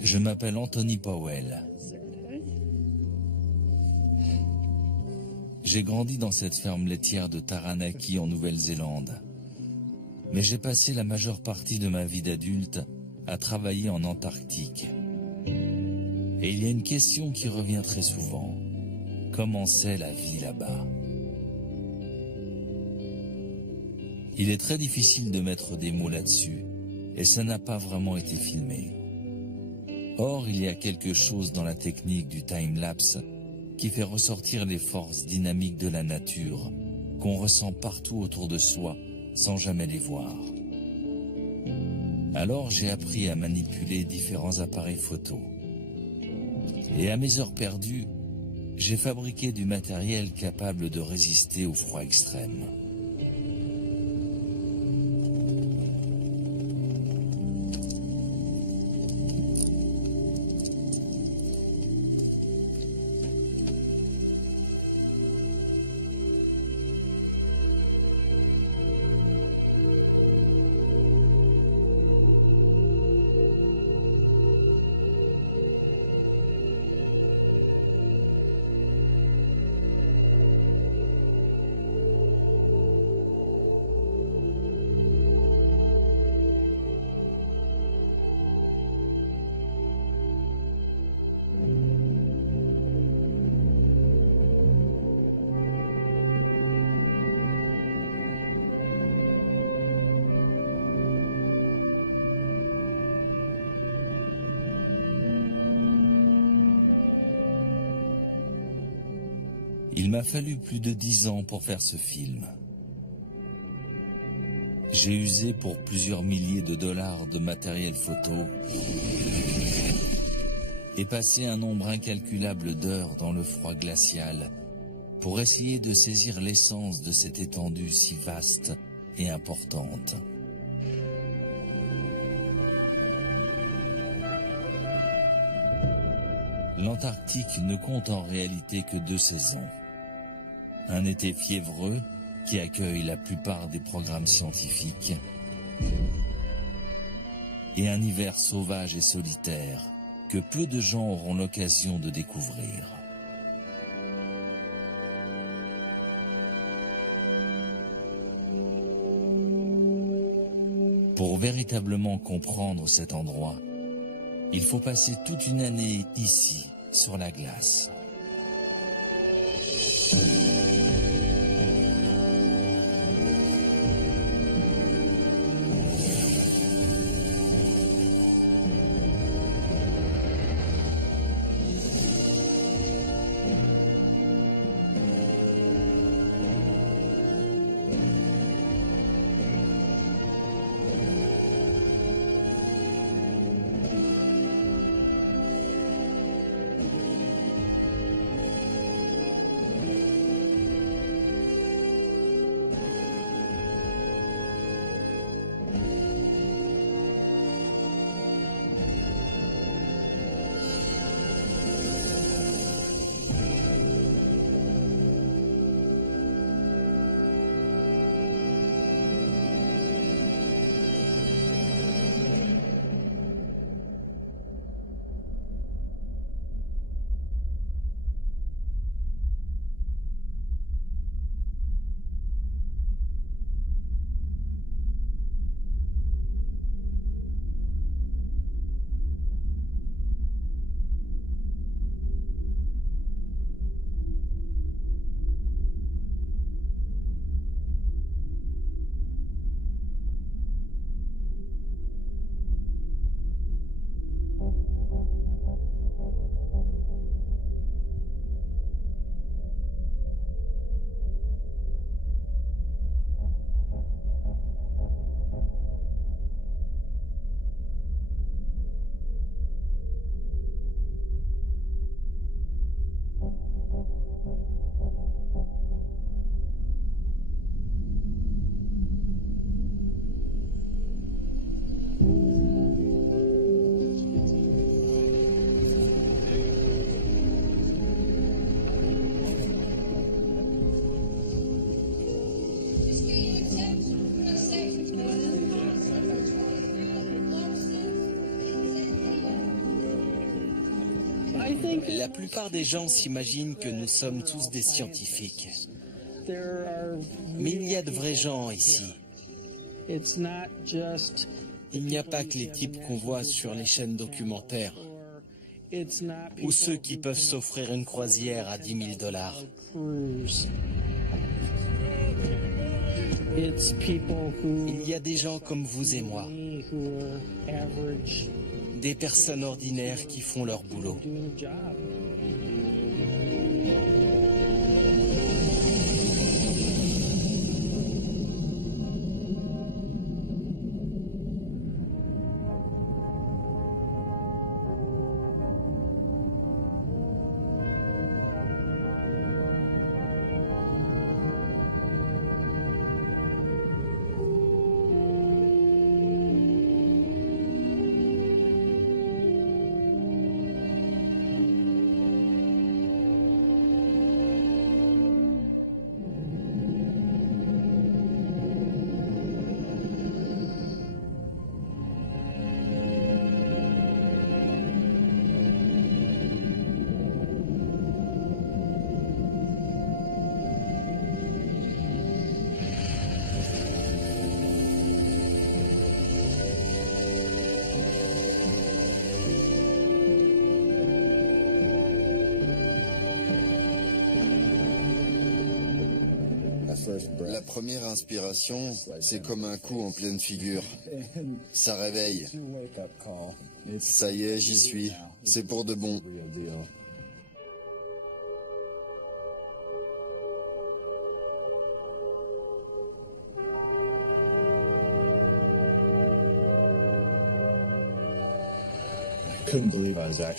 Je m'appelle Anthony Powell. J'ai grandi dans cette ferme laitière de Taranaki en Nouvelle-Zélande. Mais j'ai passé la majeure partie de ma vie d'adulte à travailler en Antarctique. Et il y a une question qui revient très souvent. Comment c'est la vie là-bas? Il est très difficile de mettre des mots là-dessus, et ça n'a pas vraiment été filmé. Or, il y a quelque chose dans la technique du time-lapse qui fait ressortir les forces dynamiques de la nature qu'on ressent partout autour de soi sans jamais les voir. Alors j'ai appris à manipuler différents appareils photo. Et à mes heures perdues, j'ai fabriqué du matériel capable de résister au froid extrême. Il m'a fallu plus de 10 ans pour faire ce film. J'ai usé pour plusieurs milliers de dollars de matériel photo et passé un nombre incalculable d'heures dans le froid glacial pour essayer de saisir l'essence de cette étendue si vaste et importante. L'Antarctique ne compte en réalité que 2 saisons. Un été fiévreux, qui accueille la plupart des programmes scientifiques, et un hiver sauvage et solitaire, que peu de gens auront l'occasion de découvrir. Pour véritablement comprendre cet endroit, il faut passer toute une année ici, sur la glace. La plupart des gens s'imaginent que nous sommes tous des scientifiques. Mais il y a de vrais gens ici. Il n'y a pas que les types qu'on voit sur les chaînes documentaires ou ceux qui peuvent s'offrir une croisière à 10 000 $. Il y a des gens comme vous et moi, des personnes ordinaires qui font leur boulot. La première inspiration, c'est comme un coup en pleine figure. Ça réveille. Ça y est, j'y suis. C'est pour de bon.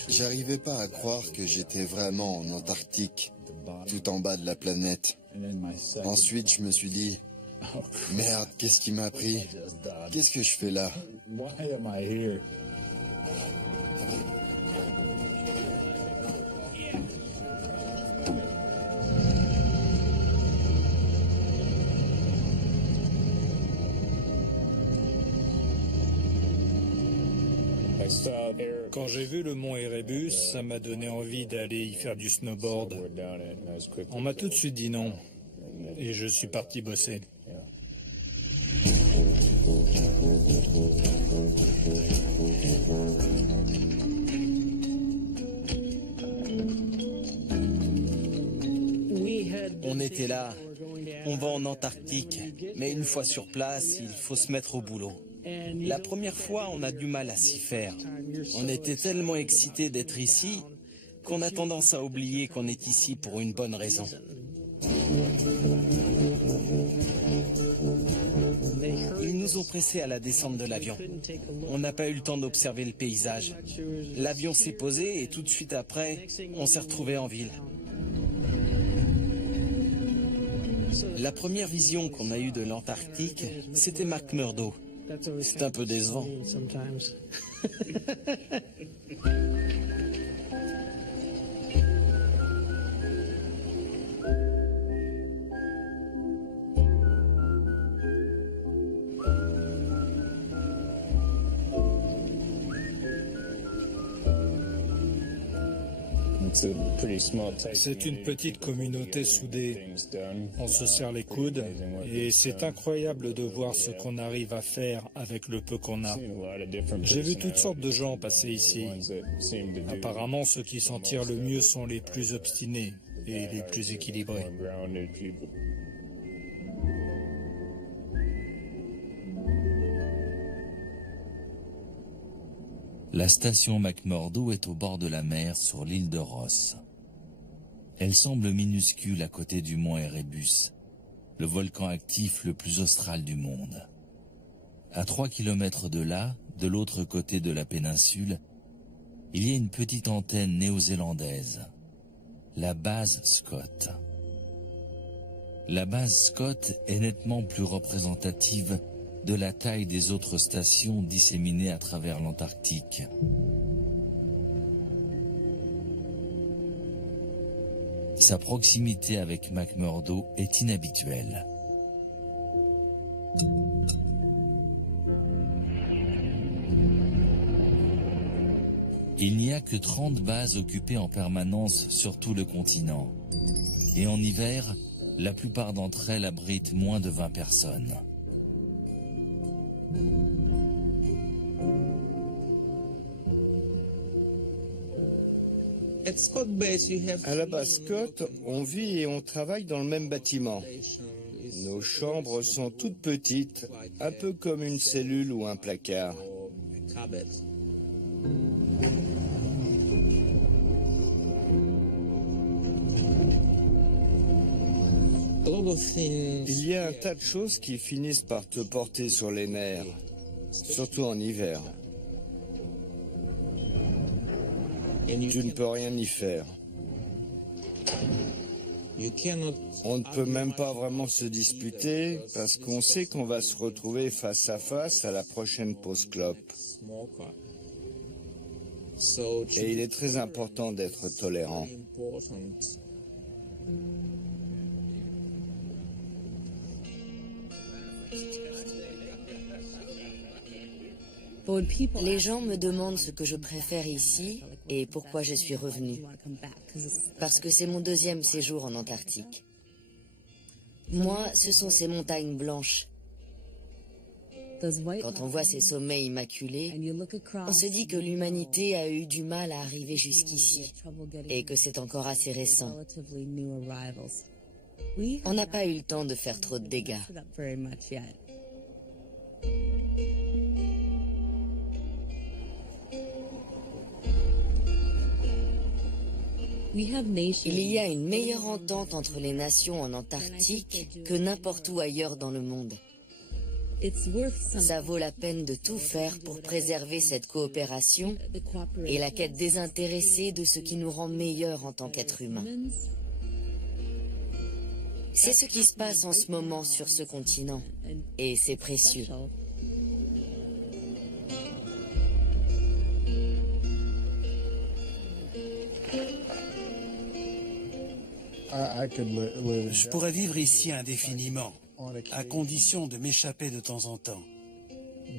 J'arrivais pas à croire que j'étais vraiment en Antarctique, tout en bas de la planète. Ensuite, je me suis dit, merde, qu'est-ce qui m'a pris? Qu'est-ce que je fais là? Quand j'ai vu le mont Erebus, ça m'a donné envie d'aller y faire du snowboard. On m'a tout de suite dit non, et je suis parti bosser. On était là, on va en Antarctique, mais une fois sur place, il faut se mettre au boulot. La première fois, on a du mal à s'y faire. On était tellement excités d'être ici qu'on a tendance à oublier qu'on est ici pour une bonne raison. Ils nous ont pressés à la descente de l'avion. On n'a pas eu le temps d'observer le paysage. L'avion s'est posé et tout de suite après, on s'est retrouvés en ville. La première vision qu'on a eue de l'Antarctique, c'était McMurdo. C'est un peu décevant. C'est une petite communauté soudée. On se serre les coudes et c'est incroyable de voir ce qu'on arrive à faire avec le peu qu'on a. J'ai vu toutes sortes de gens passer ici. Apparemment, ceux qui s'en tirent le mieux sont les plus obstinés et les plus équilibrés. La station McMurdo est au bord de la mer sur l'île de Ross. Elle semble minuscule à côté du mont Erebus, le volcan actif le plus austral du monde. À 3 kilomètres de là, de l'autre côté de la péninsule, il y a une petite antenne néo-zélandaise, la base Scott. La base Scott est nettement plus représentative de la taille des autres stations disséminées à travers l'Antarctique. Sa proximité avec McMurdo est inhabituelle. Il n'y a que 30 bases occupées en permanence sur tout le continent. Et en hiver, la plupart d'entre elles abritent moins de 20 personnes. À la base Scott, on vit et on travaille dans le même bâtiment. Nos chambres sont toutes petites, un peu comme une cellule ou un placard. Il y a un tas de choses qui finissent par te porter sur les nerfs, surtout en hiver. Tu ne peux rien y faire. On ne peut même pas vraiment se disputer parce qu'on sait qu'on va se retrouver face à face à la prochaine pause clope. Et il est très important d'être tolérant. Les gens me demandent ce que je préfère ici et pourquoi je suis revenue. Parce que c'est mon deuxième séjour en Antarctique. Moi, ce sont ces montagnes blanches. Quand on voit ces sommets immaculés, on se dit que l'humanité a eu du mal à arriver jusqu'ici et que c'est encore assez récent. On n'a pas eu le temps de faire trop de dégâts. Il y a une meilleure entente entre les nations en Antarctique que n'importe où ailleurs dans le monde. Ça vaut la peine de tout faire pour préserver cette coopération et la quête désintéressée de ce qui nous rend meilleurs en tant qu'êtres humains. C'est ce qui se passe en ce moment sur ce continent, et c'est précieux. Je pourrais vivre ici indéfiniment, à condition de m'échapper de temps en temps.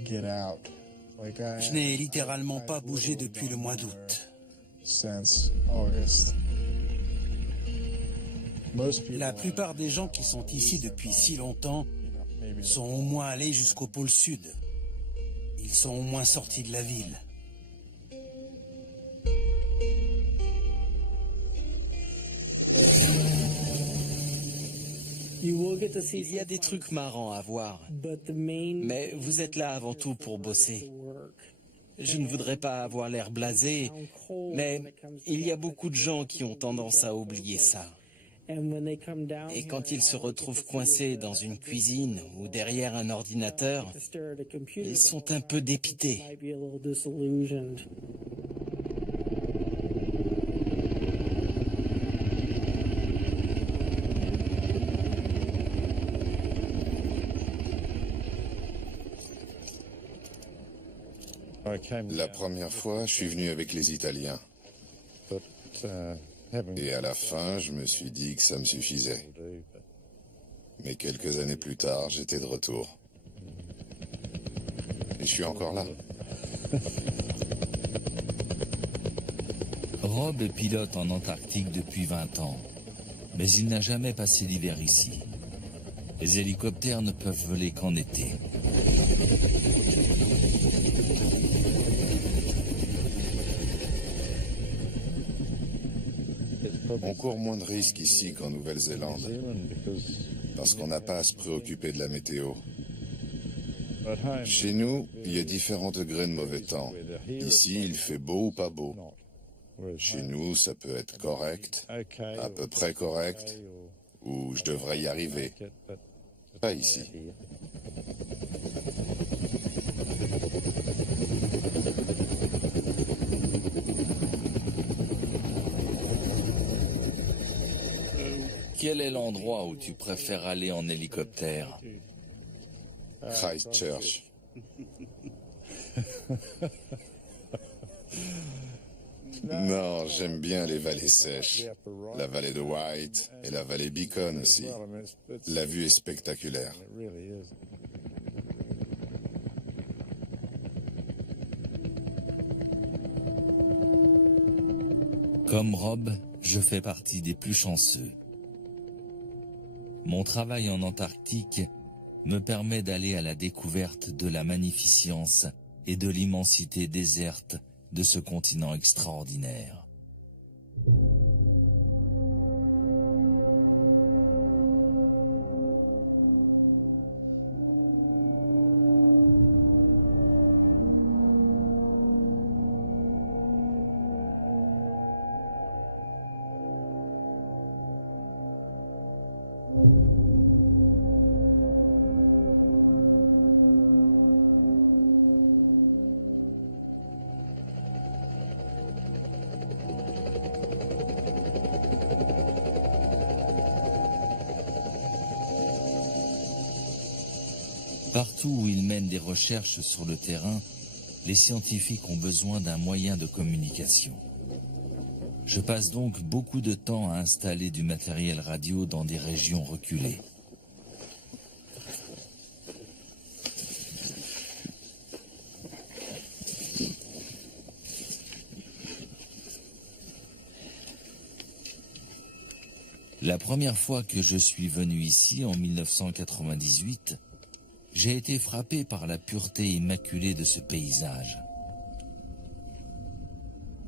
Je n'ai littéralement pas bougé depuis le mois d'août. La plupart des gens qui sont ici depuis si longtemps sont au moins allés jusqu'au pôle sud. Ils sont au moins sortis de la ville. Il y a des trucs marrants à voir, mais vous êtes là avant tout pour bosser. Je ne voudrais pas avoir l'air blasé, mais il y a beaucoup de gens qui ont tendance à oublier ça. Et quand ils se retrouvent coincés dans une cuisine ou derrière un ordinateur, ils sont un peu dépités. La première fois, je suis venu avec les Italiens. Et à la fin, je me suis dit que ça me suffisait. Mais quelques années plus tard, j'étais de retour. Et je suis encore là. Rob est pilote en Antarctique depuis 20 ans. Mais il n'a jamais passé l'hiver ici. Les hélicoptères ne peuvent voler qu'en été. On court moins de risques ici qu'en Nouvelle-Zélande, parce qu'on n'a pas à se préoccuper de la météo. Chez nous, il y a différents degrés de mauvais temps. Ici, il fait beau ou pas beau. Chez nous, ça peut être correct, à peu près correct, ou je devrais y arriver. Pas ici. Quel est l'endroit où tu préfères aller en hélicoptère? Christchurch. Non, j'aime bien les vallées sèches. La vallée de White et la vallée Beacon aussi. La vue est spectaculaire. Comme Rob, je fais partie des plus chanceux. Mon travail en Antarctique me permet d'aller à la découverte de la magnificence et de l'immensité déserte de ce continent extraordinaire. Partout où ils mènent des recherches sur le terrain, les scientifiques ont besoin d'un moyen de communication. Je passe donc beaucoup de temps à installer du matériel radio dans des régions reculées. La première fois que je suis venu ici, en 1998, j'ai été frappé par la pureté immaculée de ce paysage.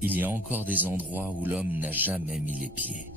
Il y a encore des endroits où l'homme n'a jamais mis les pieds.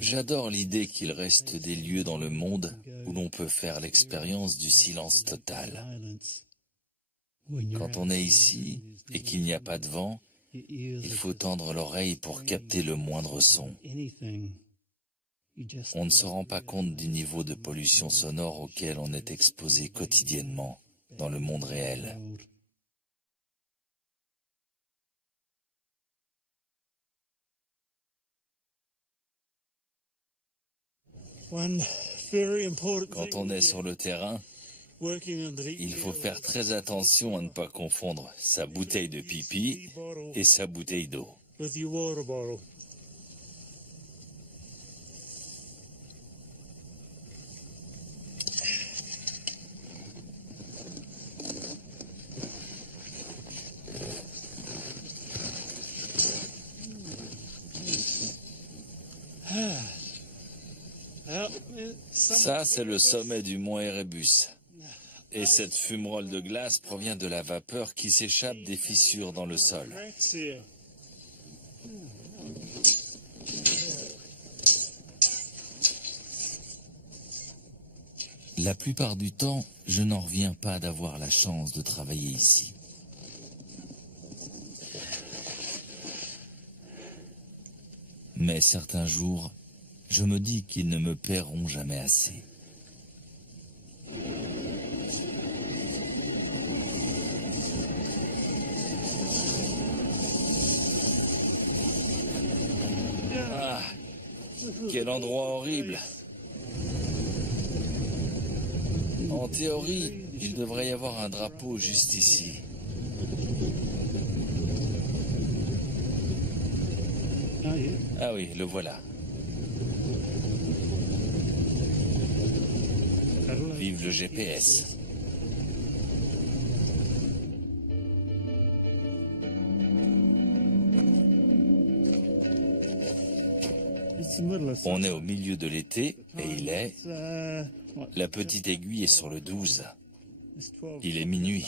J'adore l'idée qu'il reste des lieux dans le monde où l'on peut faire l'expérience du silence total. Quand on est ici et qu'il n'y a pas de vent, il faut tendre l'oreille pour capter le moindre son. On ne se rend pas compte du niveau de pollution sonore auquel on est exposé quotidiennement dans le monde réel. Quand on est sur le terrain, il faut faire très attention à ne pas confondre sa bouteille de pipi et sa bouteille d'eau. Ça, c'est le sommet du mont Erebus. Et cette fumerole de glace provient de la vapeur qui s'échappe des fissures dans le sol. La plupart du temps, je n'en reviens pas d'avoir la chance de travailler ici. Mais certains jours, je me dis qu'ils ne me paieront jamais assez. Ah, quel endroit horrible! En théorie, il devrait y avoir un drapeau juste ici. Ah oui, le voilà. Vive le GPS. On est au milieu de l'été et il est... La petite aiguille est sur le 12. Il est minuit.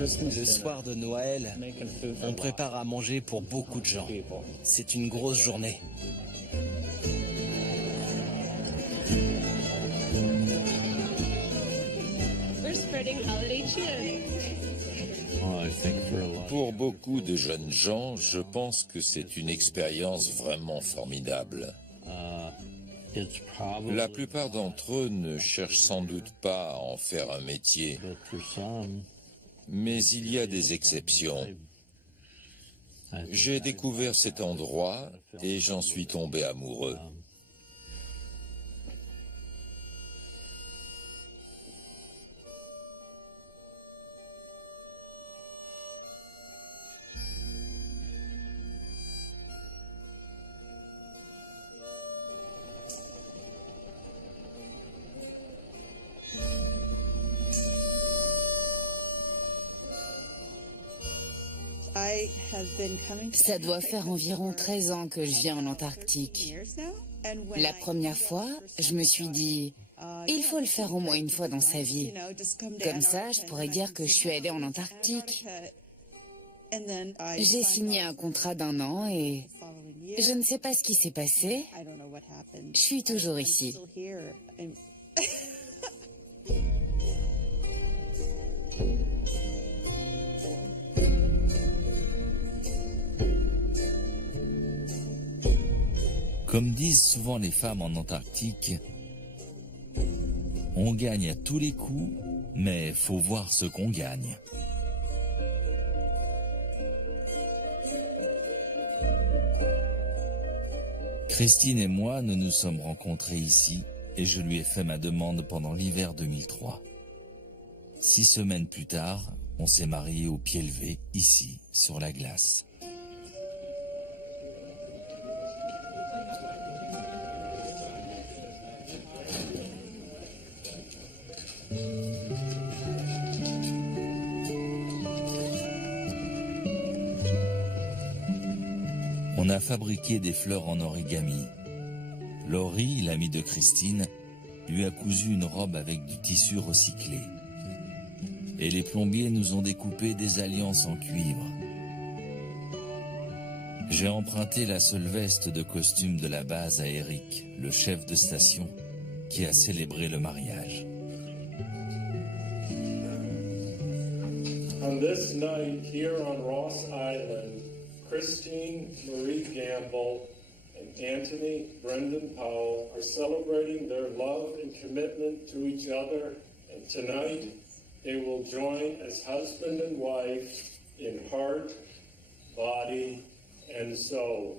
Le soir de Noël, on prépare à manger pour beaucoup de gens. C'est une grosse journée. Pour beaucoup de jeunes gens, je pense que c'est une expérience vraiment formidable. La plupart d'entre eux ne cherchent sans doute pas à en faire un métier, mais il y a des exceptions. J'ai découvert cet endroit et j'en suis tombé amoureux. Ça doit faire environ 13 ans que je viens en Antarctique. La première fois, je me suis dit, il faut le faire au moins une fois dans sa vie. Comme ça, je pourrais dire que je suis allée en Antarctique. J'ai signé un contrat d'1 an et je ne sais pas ce qui s'est passé. Je suis toujours ici. Comme disent souvent les femmes en Antarctique, on gagne à tous les coups, mais faut voir ce qu'on gagne. Christine et moi, nous nous sommes rencontrés ici et je lui ai fait ma demande pendant l'hiver 2003. 6 semaines plus tard, on s'est mariés au pied levé, ici, sur la glace. On a fabriqué des fleurs en origami. Laurie, l'amie de Christine, lui a cousu une robe avec du tissu recyclé. Et les plombiers nous ont découpé des alliances en cuivre. J'ai emprunté la seule veste de costume de la base à Eric, le chef de station, qui a célébré le mariage. On this night here on Ross Island, Christine Marie Gamble and Anthony Brendan Powell are celebrating their love and commitment to each other, and tonight they will join as husband and wife in heart, body, and soul.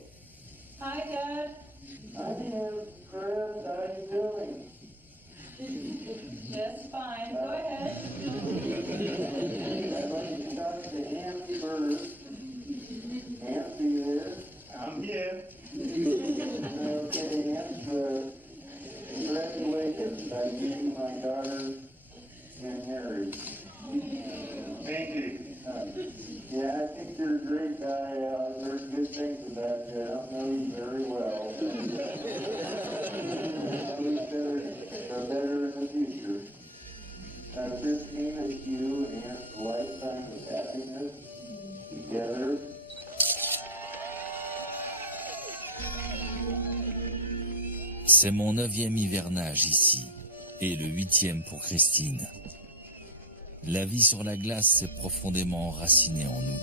Hi, Dad. Hi, dear. Chris, how are you doing? Just fine. Go ahead. I'd like to talk to Ann first. Ann, are you there? I'm here. Okay, Ann, congratulations on getting my daughter in marriage. Thank you. Yeah, I think you're a great guy. I've heard good things about you. I know you very well. Better in the future. Christine, is you and Ann's lifetime of happiness together. C'est mon 9e hivernage ici, et le 8e pour Christine. La vie sur la glace s'est profondément enracinée en nous.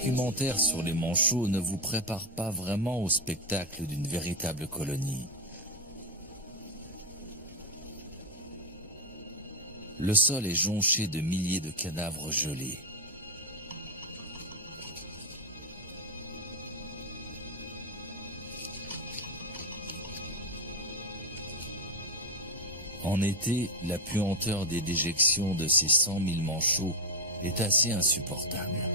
documentaire sur les manchots ne vous prépare pas vraiment au spectacle d'une véritable colonie. Le sol est jonché de milliers de cadavres gelés. En été, la puanteur des déjections de ces 100 000 manchots est assez insupportable.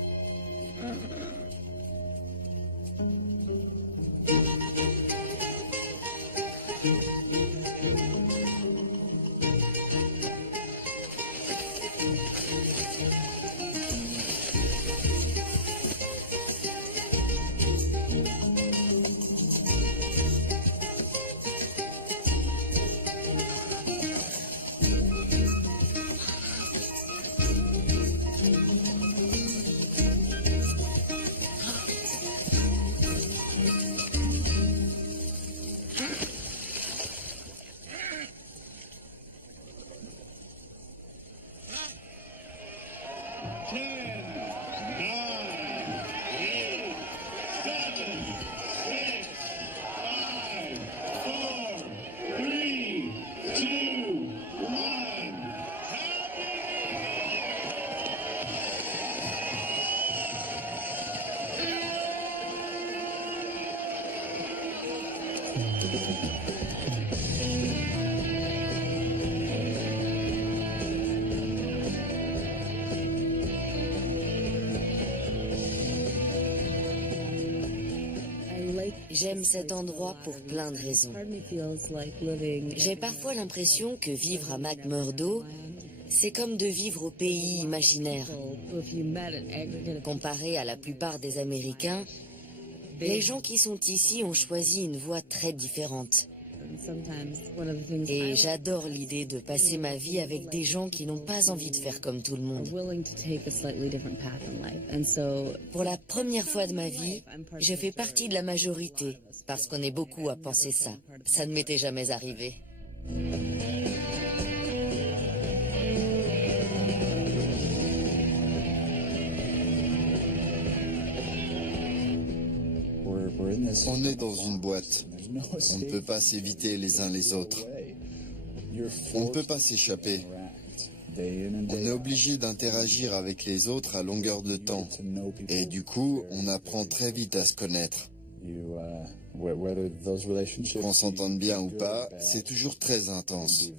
J'aime cet endroit pour plein de raisons. J'ai parfois l'impression que vivre à McMurdo, c'est comme de vivre au pays imaginaire. Comparé à la plupart des Américains, les gens qui sont ici ont choisi une voie très différente. Et j'adore l'idée de passer ma vie avec des gens qui n'ont pas envie de faire comme tout le monde. Pour la première fois de ma vie, je fais partie de la majorité, parce qu'on est beaucoup à penser ça. Ça ne m'était jamais arrivé. On est dans une boîte. On ne peut pas s'éviter les uns les autres. On ne peut pas s'échapper. On est obligé d'interagir avec les autres à longueur de temps. Et du coup, on apprend très vite à se connaître. Qu'on s'entende bien ou pas, c'est toujours très intense.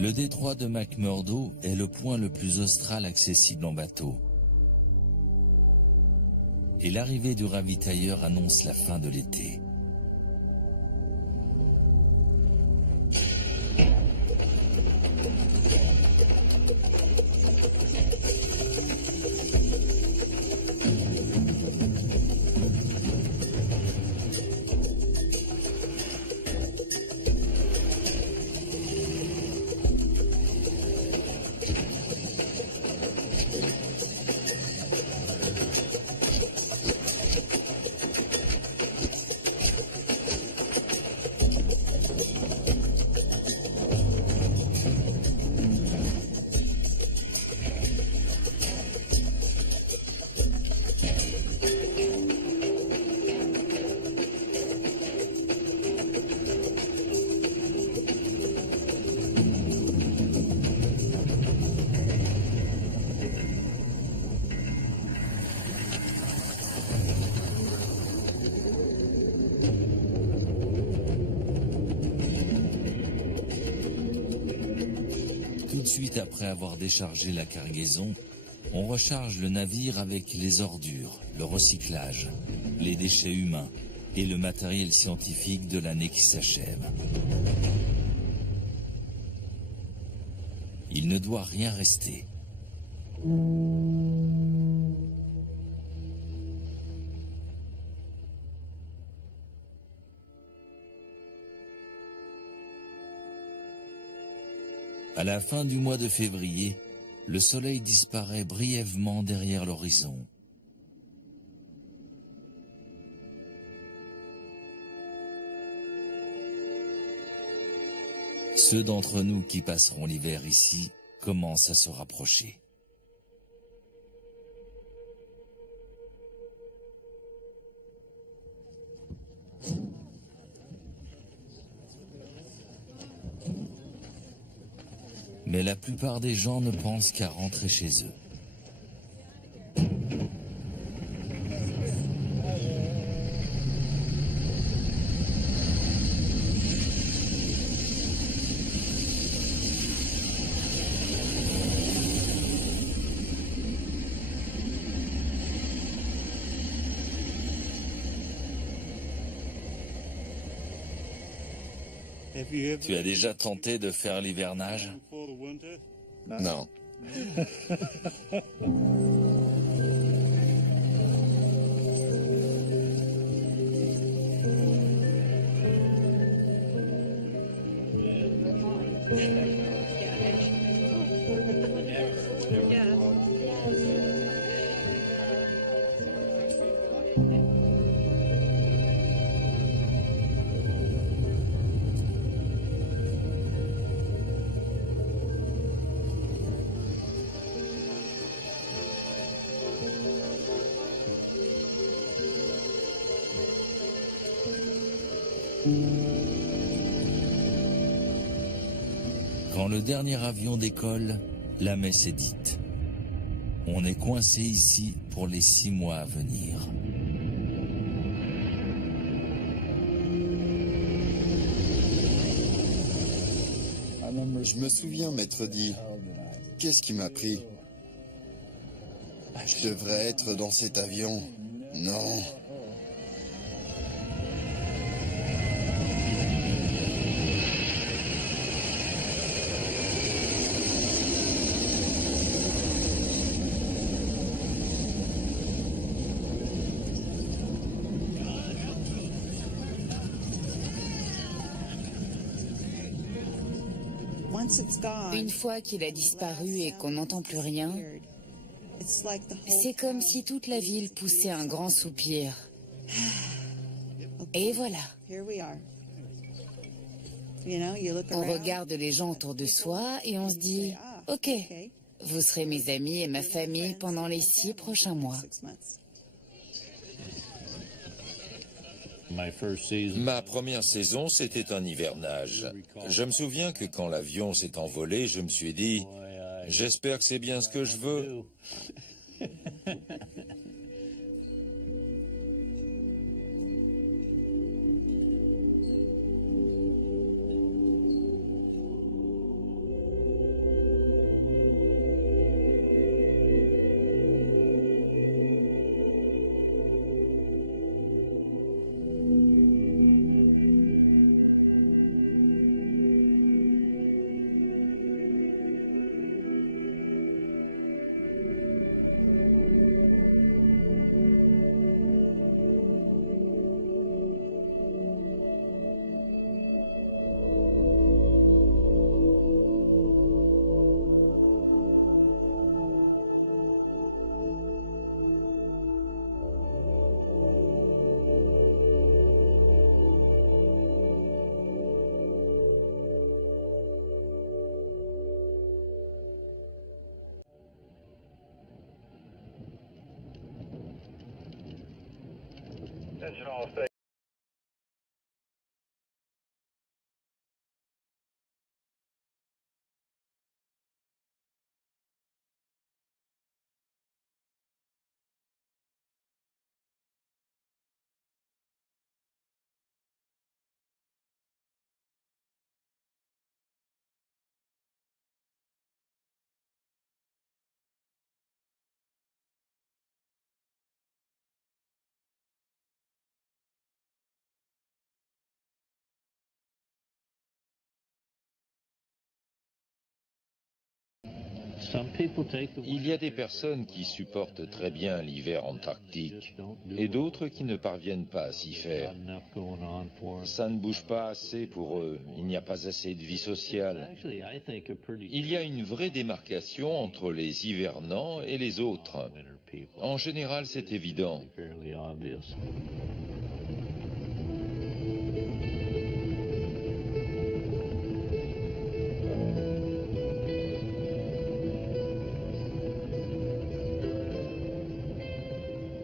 Le détroit de McMurdo est le point le plus austral accessible en bateau. Et l'arrivée du ravitailleur annonce la fin de l'été. suite après avoir déchargé la cargaison, on recharge le navire avec les ordures, le recyclage, les déchets humains et le matériel scientifique de l'année qui s'achève. Il ne doit rien rester. À la fin du mois de février, le soleil disparaît brièvement derrière l'horizon. Ceux d'entre nous qui passeront l'hiver ici commencent à se rapprocher. Mais la plupart des gens ne pensent qu'à rentrer chez eux. Tu as déjà tenté de faire l'hivernage? Non. Quand le dernier avion décolle, la messe est dite. On est coincé ici pour les 6 mois à venir. Je me souviens m'être dit, qu'est-ce qui m'a pris? Je devrais être dans cet avion. Non. Une fois qu'il a disparu et qu'on n'entend plus rien, c'est comme si toute la ville poussait un grand soupir. Et voilà. On regarde les gens autour de soi et on se dit, ok, vous serez mes amis et ma famille pendant les 6 prochains mois. Ma première saison, c'était un hivernage. Je me souviens que quand l'avion s'est envolé, je me suis dit, j'espère que c'est bien ce que je veux. Attention all stations. Il y a des personnes qui supportent très bien l'hiver antarctique et d'autres qui ne parviennent pas à s'y faire. Ça ne bouge pas assez pour eux, il n'y a pas assez de vie sociale. Il y a une vraie démarcation entre les hivernants et les autres. En général, c'est évident.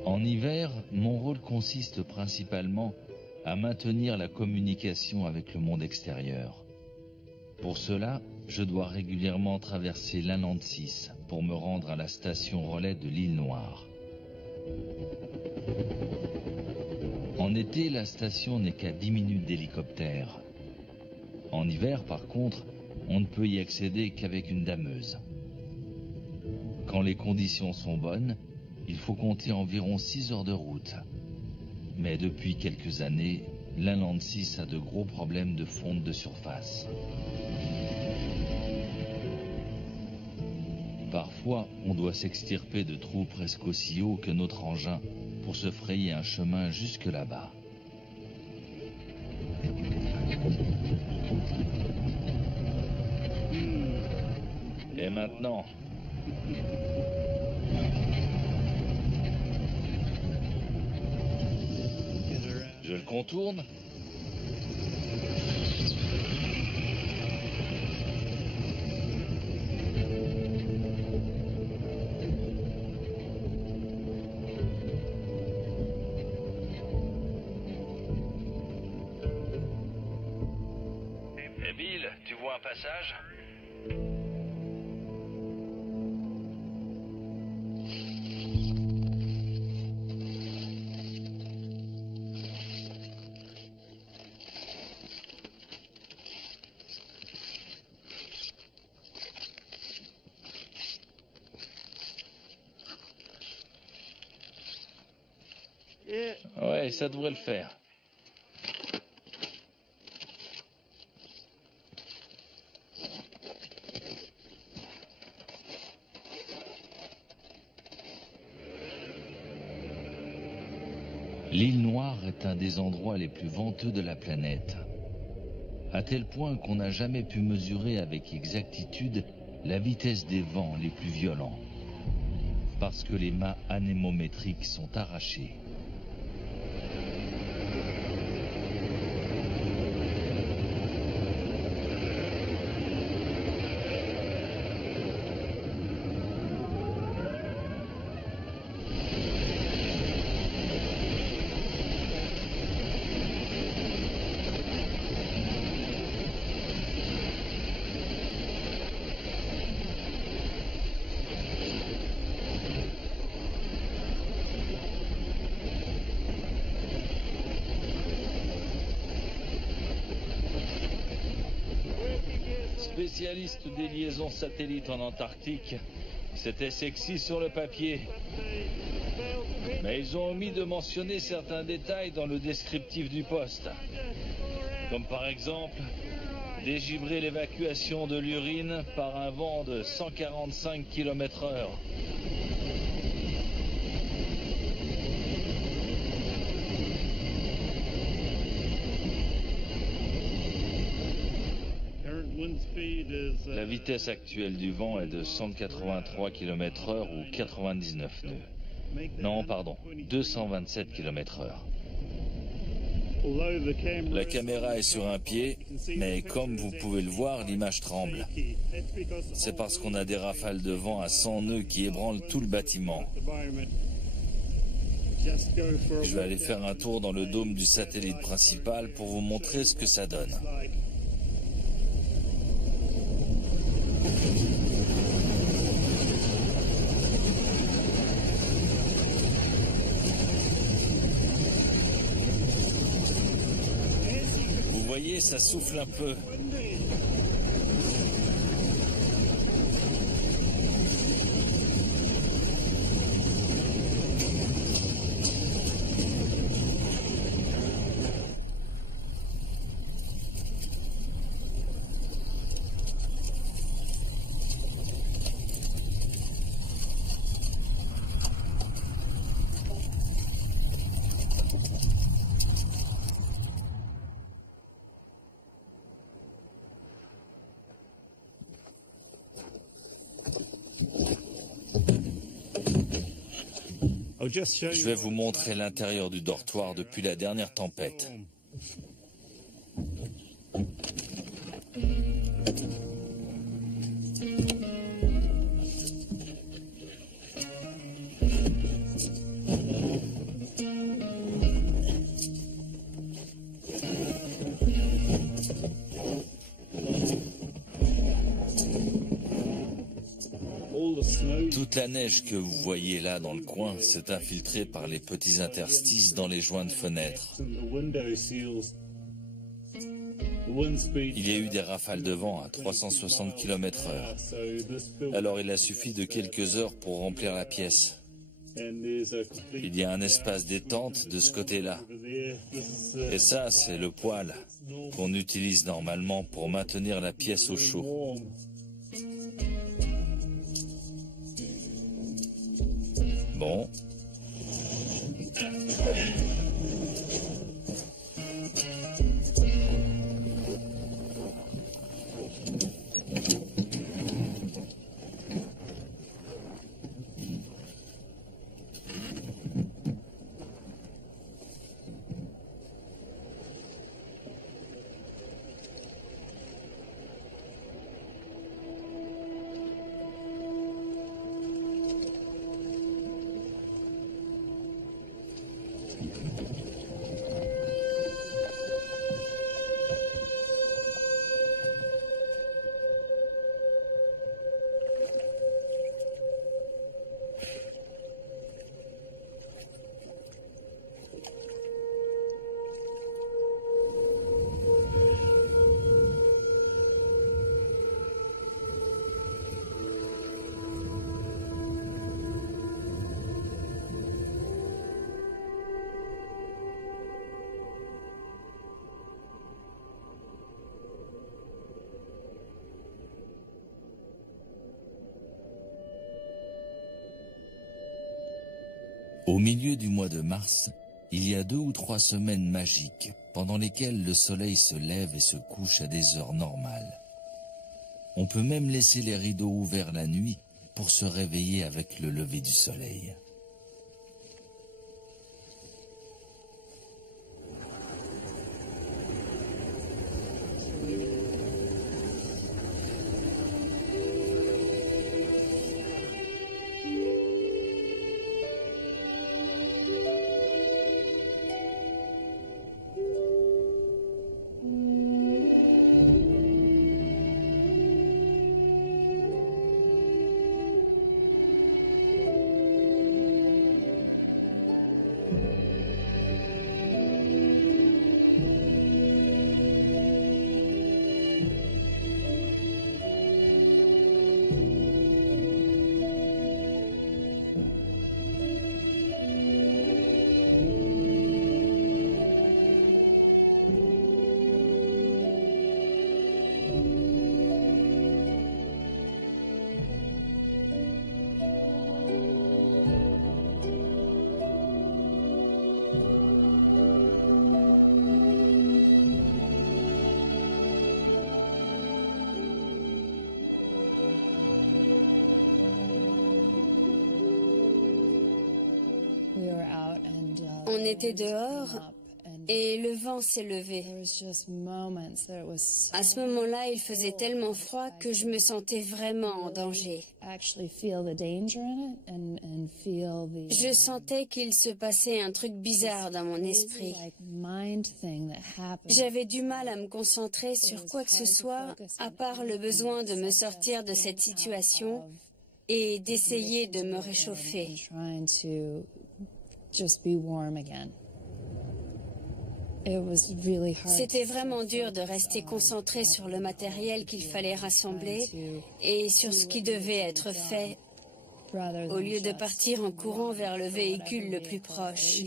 En hiver, mon rôle consiste principalement à maintenir la communication avec le monde extérieur. Pour cela, je dois régulièrement traverser l'Inland 6 pour me rendre à la station relais de l'île Noire. En été, la station n'est qu'à 10 minutes d'hélicoptère. En hiver, par contre, on ne peut y accéder qu'avec une dameuse. Quand les conditions sont bonnes, il faut compter environ 6 heures de route. Mais depuis quelques années, l'Inland 6 a de gros problèmes de fonte de surface. Parfois, on doit s'extirper de trous presque aussi hauts que notre engin pour se frayer un chemin jusque là-bas. Et maintenant, je le contourne. Et Bill, tu vois un passage ? Ouais, ça devrait le faire. L'île Noire est un des endroits les plus venteux de la planète, à tel point qu'on n'a jamais pu mesurer avec exactitude la vitesse des vents les plus violents, parce que les mâts anémométriques sont arrachés. Spécialiste des liaisons satellites en Antarctique, c'était sexy sur le papier. Mais ils ont omis de mentionner certains détails dans le descriptif du poste. Comme par exemple, dégivrer l'évacuation de l'urine par un vent de 145 km/h. La vitesse actuelle du vent est de 183 km/h ou 99 nœuds. Non, pardon, 227 km/h. La caméra est sur un pied, mais comme vous pouvez le voir, l'image tremble. C'est parce qu'on a des rafales de vent à 100 nœuds qui ébranlent tout le bâtiment. Je vais aller faire un tour dans le dôme du satellite principal pour vous montrer ce que ça donne. Vous voyez, ça souffle un peu. Je vais vous montrer l'intérieur du dortoir depuis la dernière tempête. Toute la neige que vous voyez là dans le coin s'est infiltrée par les petits interstices dans les joints de fenêtres. Il y a eu des rafales de vent à 360 km/h. Alors il a suffi de quelques heures pour remplir la pièce. Il y a un espace détente de ce côté-là. Et ça, c'est le poêle qu'on utilise normalement pour maintenir la pièce au chaud. Bon. Au milieu du mois de mars, il y a 2 ou 3 semaines magiques pendant lesquelles le soleil se lève et se couche à des heures normales. On peut même laisser les rideaux ouverts la nuit pour se réveiller avec le lever du soleil. On était dehors et le vent s'est levé. À ce moment-là, il faisait tellement froid que je me sentais vraiment en danger. Je sentais qu'il se passait un truc bizarre dans mon esprit. J'avais du mal à me concentrer sur quoi que ce soit, à part le besoin de me sortir de cette situation et d'essayer de me réchauffer. C'était vraiment dur de rester concentré sur le matériel qu'il fallait rassembler et sur ce qui devait être fait, au lieu de partir en courant vers le véhicule le plus proche.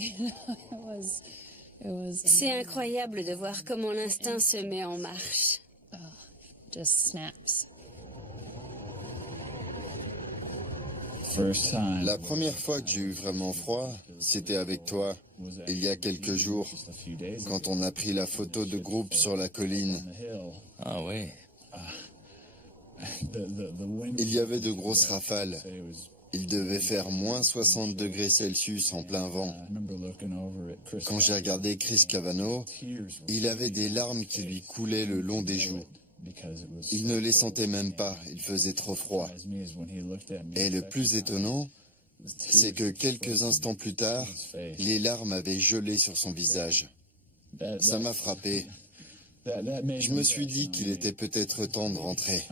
C'est incroyable de voir comment l'instinct se met en marche. La première fois que j'ai eu vraiment froid, c'était avec toi, il y a quelques jours, quand on a pris la photo de groupe sur la colline. Ah ouais. Il y avait de grosses rafales. Il devait faire moins 60 degrés Celsius en plein vent. Quand j'ai regardé Chris Cavanaugh, il avait des larmes qui lui coulaient le long des joues. Il ne les sentait même pas, il faisait trop froid. Et le plus étonnant, c'est que quelques instants plus tard, les larmes avaient gelé sur son visage. Ça m'a frappé. Je me suis dit qu'il était peut-être temps de rentrer.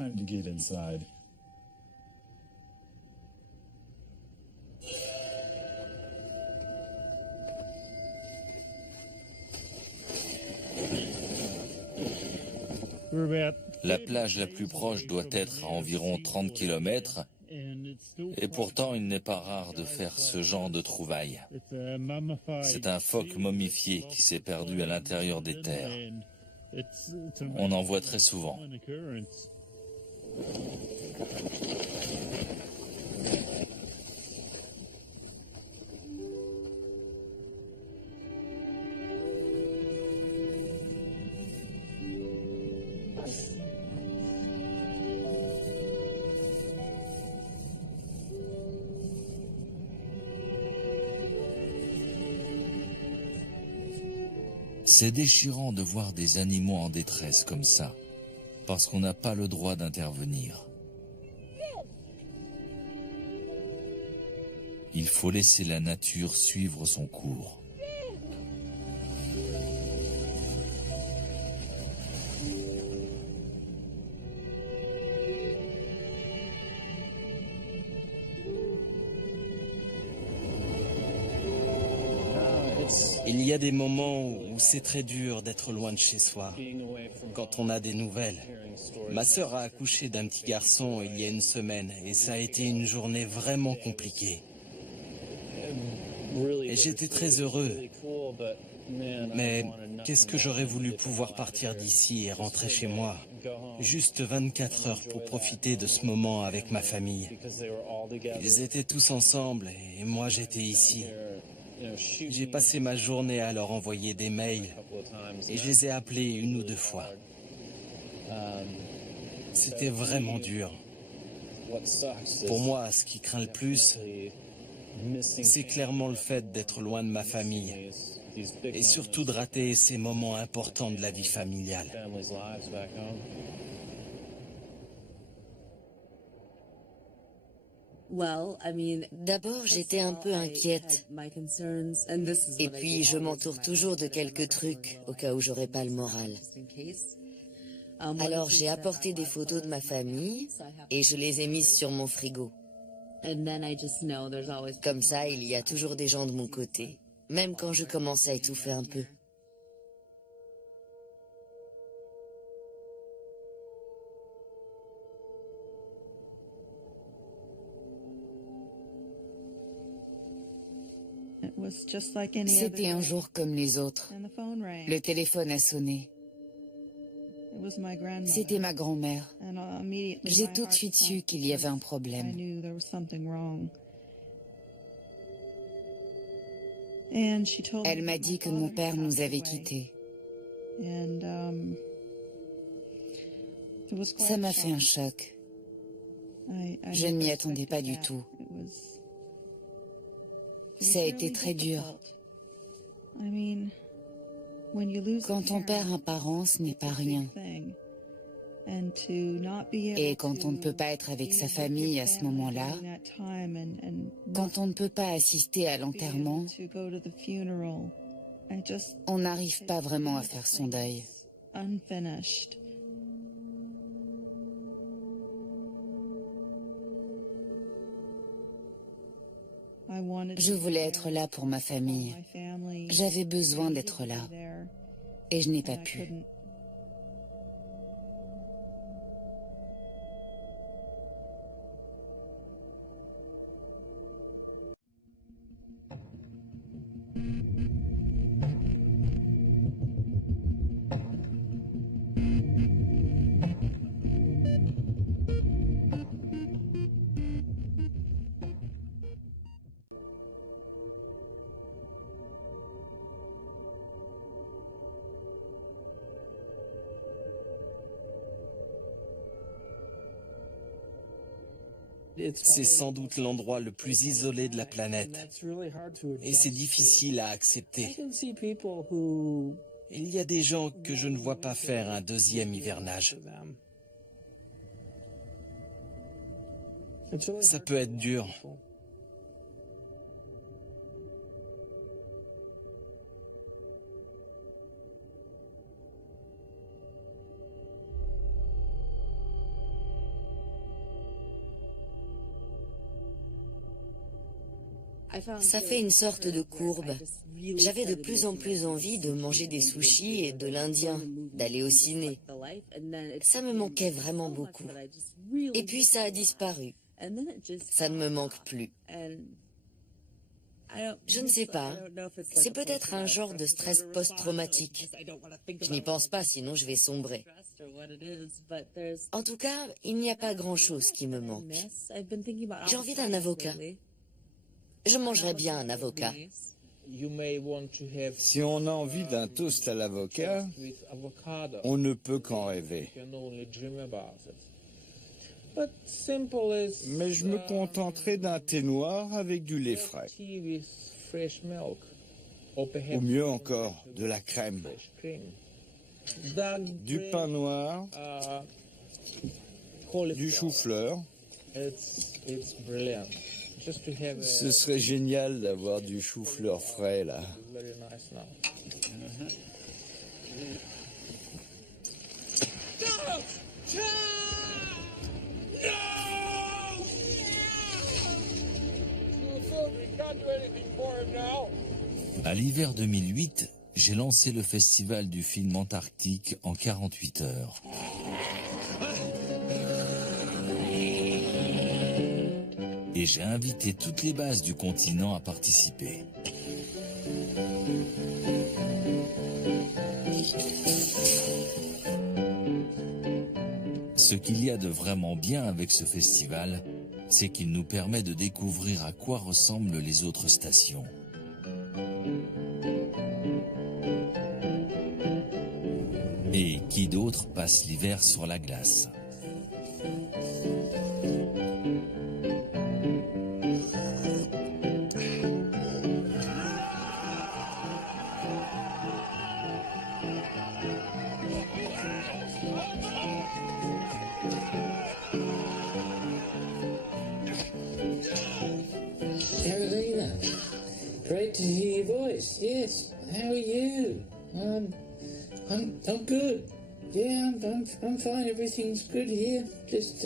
La plage la plus proche doit être à environ 30 km, et pourtant il n'est pas rare de faire ce genre de trouvailles. C'est un phoque momifié qui s'est perdu à l'intérieur des terres. On en voit très souvent. C'est déchirant de voir des animaux en détresse comme ça, parce qu'on n'a pas le droit d'intervenir. Il faut laisser la nature suivre son cours. Il y a des moments où c'est très dur d'être loin de chez soi, quand on a des nouvelles. Ma sœur a accouché d'un petit garçon il y a une semaine et ça a été une journée vraiment compliquée. Et j'étais très heureux. Mais qu'est-ce que j'aurais voulu pouvoir partir d'ici et rentrer chez moi. Juste 24 heures pour profiter de ce moment avec ma famille. Ils étaient tous ensemble et moi j'étais ici. J'ai passé ma journée à leur envoyer des mails et je les ai appelés une ou deux fois. C'était vraiment dur. Pour moi, ce qui craint le plus, c'est clairement le fait d'être loin de ma famille et surtout de rater ces moments importants de la vie familiale. D'abord, j'étais un peu inquiète. Et puis, je m'entoure toujours de quelques trucs, au cas où j'aurais pas le moral. Alors, j'ai apporté des photos de ma famille et je les ai mises sur mon frigo. Comme ça, il y a toujours des gens de mon côté, même quand je commence à étouffer un peu. C'était un jour comme les autres. Le téléphone a sonné. C'était ma grand-mère. J'ai tout de suite su qu'il y avait un problème. Elle m'a dit que mon père nous avait quittés. Ça m'a fait un choc. Je ne m'y attendais pas du tout. Ça a été très dur. Quand on perd un parent, ce n'est pas rien. Et quand on ne peut pas être avec sa famille à ce moment-là, quand on ne peut pas assister à l'enterrement, on n'arrive pas vraiment à faire son deuil. Je voulais être là pour ma famille. J'avais besoin d'être là. Et je n'ai pas pu. C'est sans doute l'endroit le plus isolé de la planète. Et c'est difficile à accepter. Il y a des gens que je ne vois pas faire un deuxième hivernage. Ça peut être dur. Ça fait une sorte de courbe. J'avais de plus en plus envie de manger des sushis et de l'indien, d'aller au ciné. Ça me manquait vraiment beaucoup. Et puis ça a disparu. Ça ne me manque plus. Je ne sais pas. C'est peut-être un genre de stress post-traumatique. Je n'y pense pas, sinon je vais sombrer. En tout cas, il n'y a pas grand-chose qui me manque. J'ai envie d'un avocat. Je mangerais bien un avocat. Si on a envie d'un toast à l'avocat, on ne peut qu'en rêver. Mais je me contenterai d'un thé noir avec du lait frais. Ou mieux encore, de la crème. Du pain noir, du chou-fleur. Ce serait génial d'avoir du chou-fleur frais là. À l'hiver 2008, j'ai lancé le festival du film Antarctique en 48 heures. Et j'ai invité toutes les bases du continent à participer. Ce qu'il y a de vraiment bien avec ce festival, c'est qu'il nous permet de découvrir à quoi ressemblent les autres stations. Et qui d'autre passe l'hiver sur la glace? Carolina, great to hear your voice. Yes, how are you? I'm good. Yeah, I'm fine. Everything's good here. Just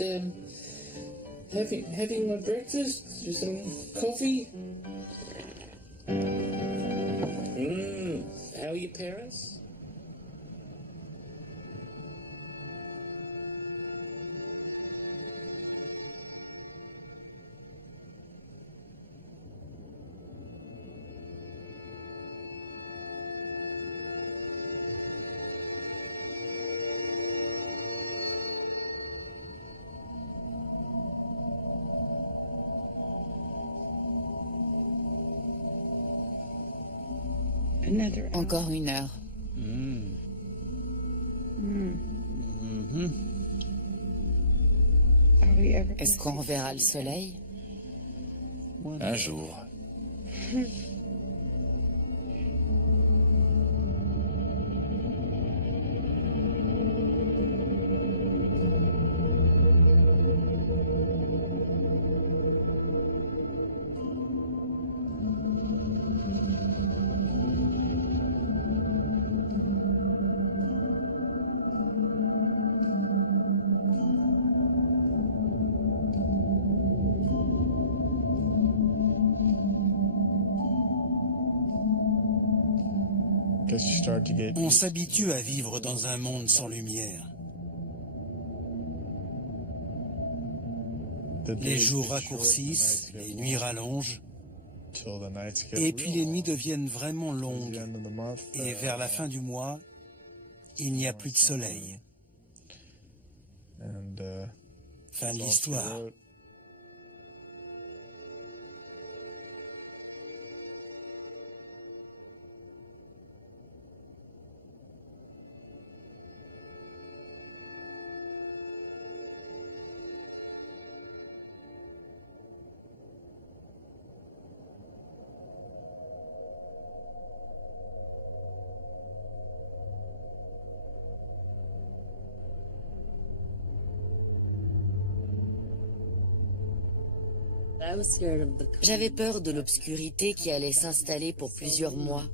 having my breakfast, just some coffee. How are your parents? Encore une heure. Est-ce qu'on reverra le soleil? Un jour. On s'habitue à vivre dans un monde sans lumière. Les jours raccourcissent, les nuits rallongent, et puis les nuits deviennent vraiment longues. Et vers la fin du mois, il n'y a plus de soleil. Fin de l'histoire. J'avais peur de l'obscurité qui allait s'installer pour plusieurs mois.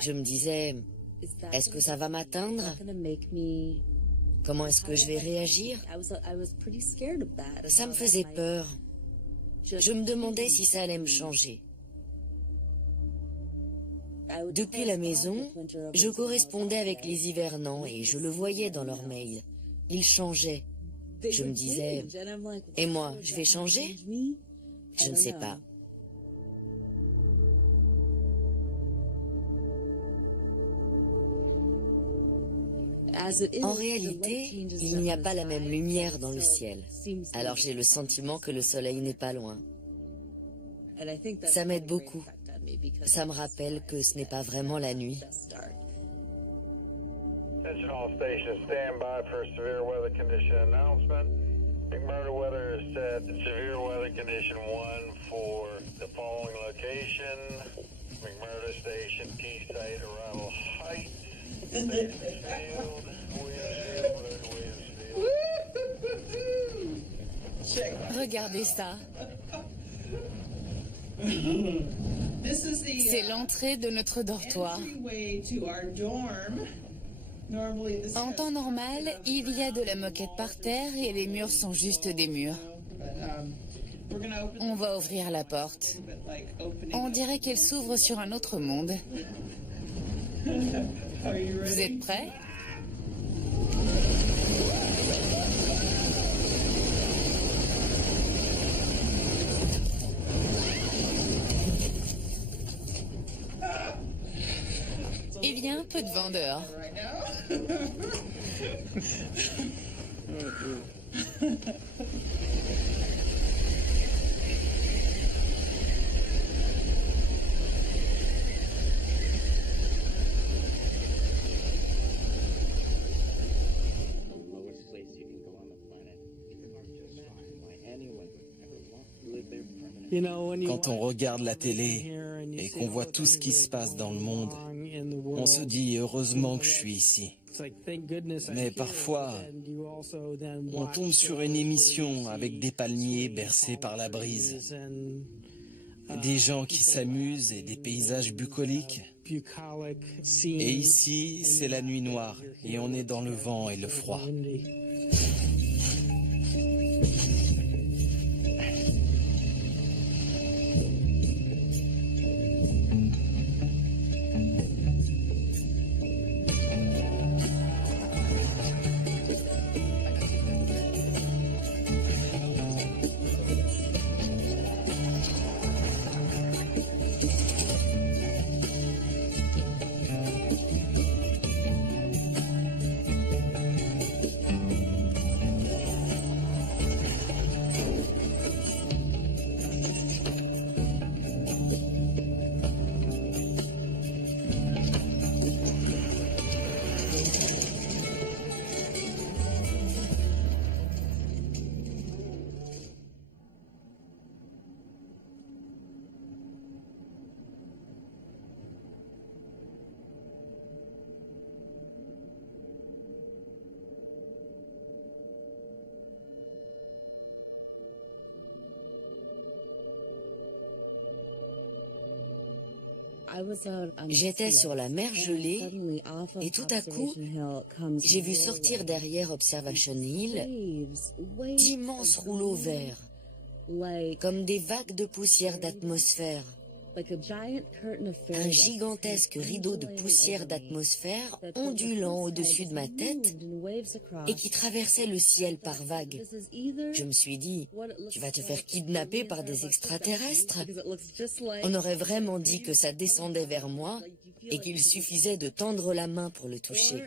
Je me disais, est-ce que ça va m'atteindre? Comment est-ce que je vais réagir? Ça me faisait peur. Je me demandais si ça allait me changer. Depuis la maison, je correspondais avec les hivernants et je le voyais dans leurs mails. Ils changeaient. Je me disais, et moi, je vais changer? Je ne sais pas. En réalité, il n'y a pas la même lumière dans le ciel. Alors j'ai le sentiment que le soleil n'est pas loin. Ça m'aide beaucoup. Ça me rappelle que ce n'est pas vraiment la nuit. Attention all stations, stand by for severe weather condition announcement. McMurdo weather is set severe weather condition 1 for the following location. McMurdo station, T site, arrival height. Williamsfield, Regardez ça. C'est l'entrée de notre dortoir. En temps normal, il y a de la moquette par terre et les murs sont juste des murs. On va ouvrir la porte. On dirait qu'elle s'ouvre sur un autre monde. Vous êtes prêts? Il y a un peu de vent dehors. Quand on regarde la télé et qu'on voit tout ce qui se passe dans le monde, on se dit heureusement que je suis ici. Mais parfois, on tombe sur une émission avec des palmiers bercés par la brise, des gens qui s'amusent et des paysages bucoliques. Et ici, c'est la nuit noire et on est dans le vent et le froid. J'étais sur la mer gelée et tout à coup, j'ai vu sortir derrière Observation Hill d'immenses rouleaux verts, comme des vagues de poussière d'atmosphère. Un gigantesque rideau de poussière d'atmosphère ondulant au-dessus de ma tête et qui traversait le ciel par vagues. Je me suis dit, tu vas te faire kidnapper par des extraterrestres. On aurait vraiment dit que ça descendait vers moi et qu'il suffisait de tendre la main pour le toucher.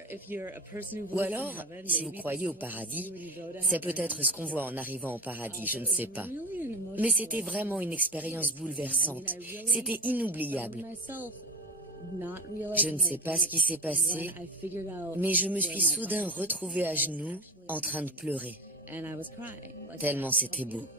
Ou alors, si vous croyez au paradis, c'est peut-être ce qu'on voit en arrivant au paradis, je ne sais pas. Mais c'était vraiment une expérience bouleversante. C'était inoubliable. Je ne sais pas ce qui s'est passé, mais je me suis soudain retrouvée à genoux, en train de pleurer. Tellement c'était beau.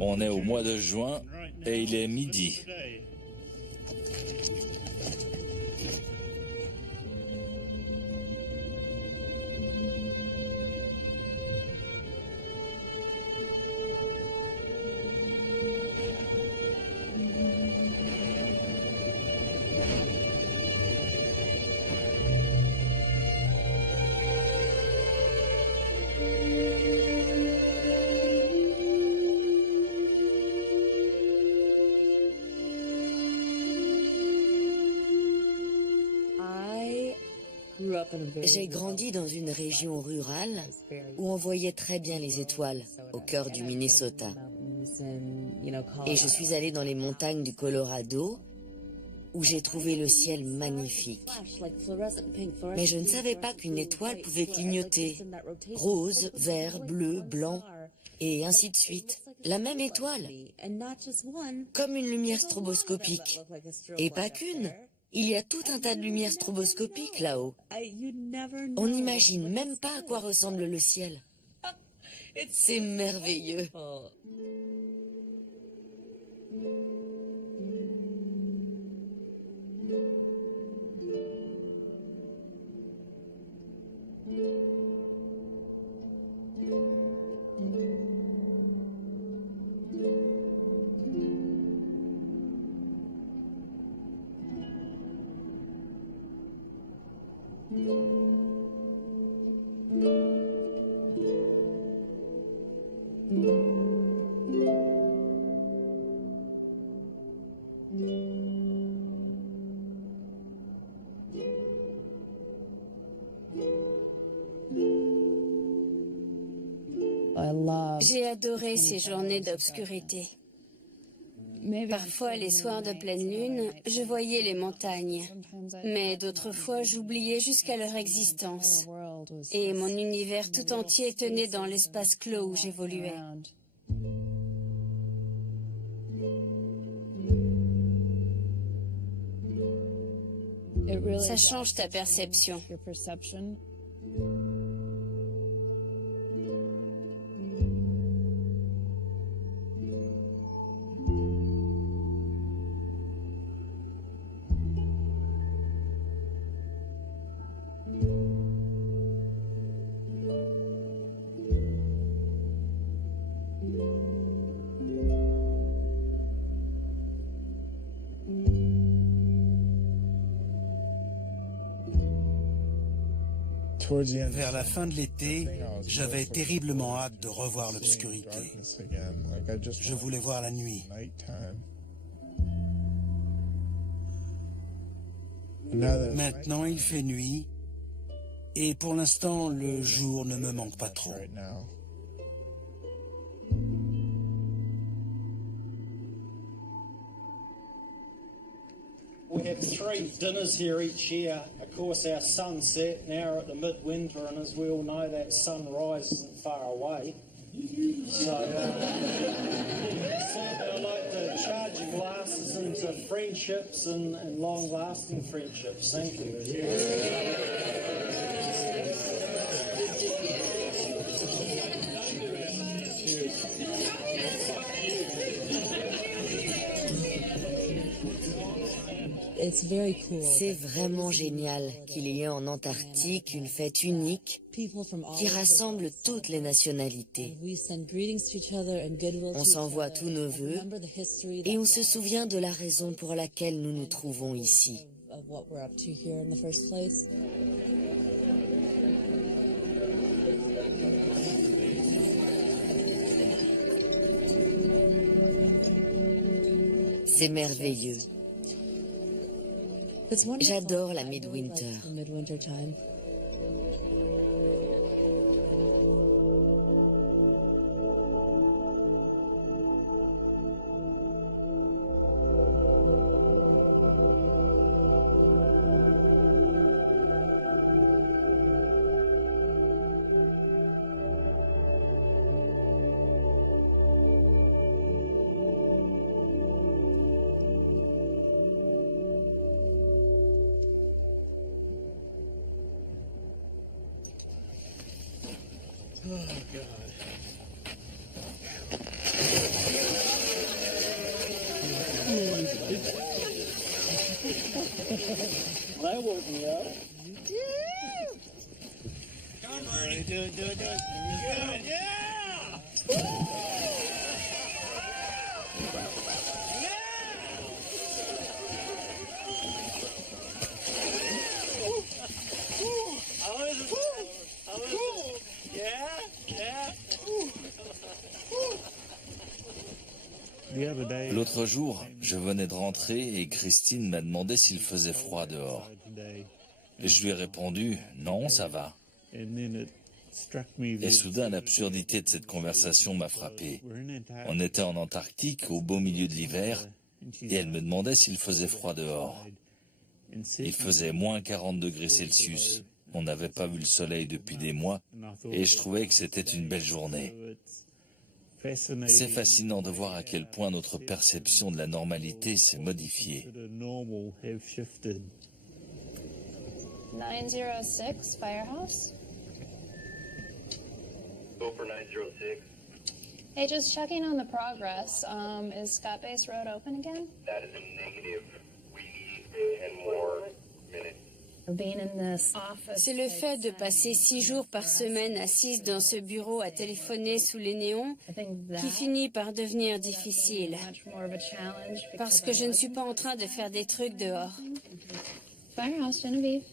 On est au mois de juin et il est midi. J'ai grandi dans une région rurale où on voyait très bien les étoiles, au cœur du Minnesota. Et je suis allée dans les montagnes du Colorado, où j'ai trouvé le ciel magnifique. Mais je ne savais pas qu'une étoile pouvait clignoter. Rose, vert, bleu, blanc, et ainsi de suite. La même étoile, comme une lumière stroboscopique. Et pas qu'une. Il y a tout un tas de lumières stroboscopiques là-haut. On n'imagine même pas à quoi ressemble le ciel. C'est merveilleux. J'ai adoré ces journées d'obscurité. Parfois, les soirs de pleine lune, je voyais les montagnes. Mais d'autres fois, j'oubliais jusqu'à leur existence. Et mon univers tout entier tenait dans l'espace clos où j'évoluais. Ça change ta perception. Vers la fin de l'été, j'avais terriblement hâte de revoir l'obscurité. Je voulais voir la nuit. Maintenant, il fait nuit, et pour l'instant, le jour ne me manque pas trop. We have 3 dinners here each year. Of course, our sunset, now we're at the midwinter, and as we all know, that sunrise isn't far away. So, I'd like to charge your glasses into friendships and long-lasting friendships. Thank you. C'est vraiment génial qu'il y ait en Antarctique une fête unique qui rassemble toutes les nationalités. On s'envoie tous nos vœux et on se souvient de la raison pour laquelle nous nous trouvons ici. C'est merveilleux. J'adore la Midwinter. That woke me up. Come on, Bernie. Do it. Good, yeah! L'autre jour, je venais de rentrer et Christine m'a demandé s'il faisait froid dehors. Et je lui ai répondu « Non, ça va ». Et soudain, l'absurdité de cette conversation m'a frappé. On était en Antarctique, au beau milieu de l'hiver, et elle me demandait s'il faisait froid dehors. Il faisait moins 40 degrés Celsius. On n'avait pas vu le soleil depuis des mois, et je trouvais que c'était une belle journée. C'est fascinant de voir à quel point notre perception de la normalité s'est modifiée. 906 Firehouse. Go for 906. Hey, just checking on the progress. Is Scott Base Road open again? That is a negative. We need 10 more minutes. C'est le fait de passer 6 jours par semaine assise dans ce bureau à téléphoner sous les néons qui finit par devenir difficile. Parce que je ne suis pas en train de faire des trucs dehors. Firehouse, Genevieve.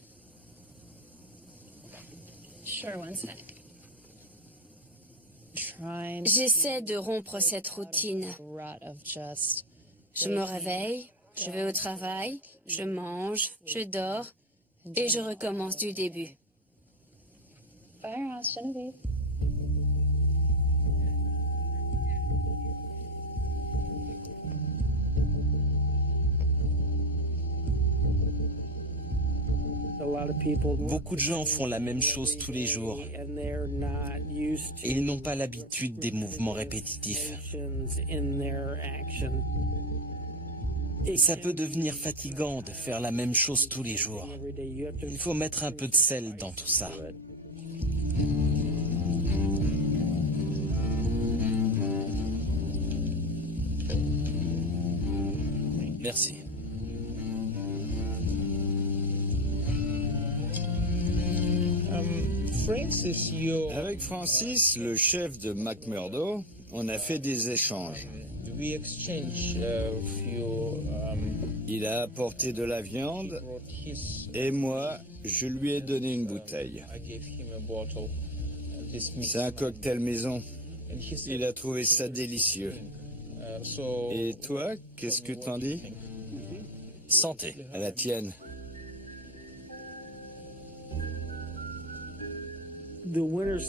Sure, one sec. J'essaie de rompre cette routine. Je me réveille, je vais au travail, je mange, je dors. Et je recommence du début. Firehouse, Genevieve. Beaucoup de gens font la même chose tous les jours et ils n'ont pas l'habitude des mouvements répétitifs. Ça peut devenir fatigant de faire la même chose tous les jours. Il faut mettre un peu de sel dans tout ça. Merci. Avec Francis, le chef de McMurdo, on a fait des échanges. Il a apporté de la viande et moi, je lui ai donné une bouteille. C'est un cocktail maison. Il a trouvé ça délicieux. Et toi, qu'est-ce que t'en dis? Santé. À la tienne.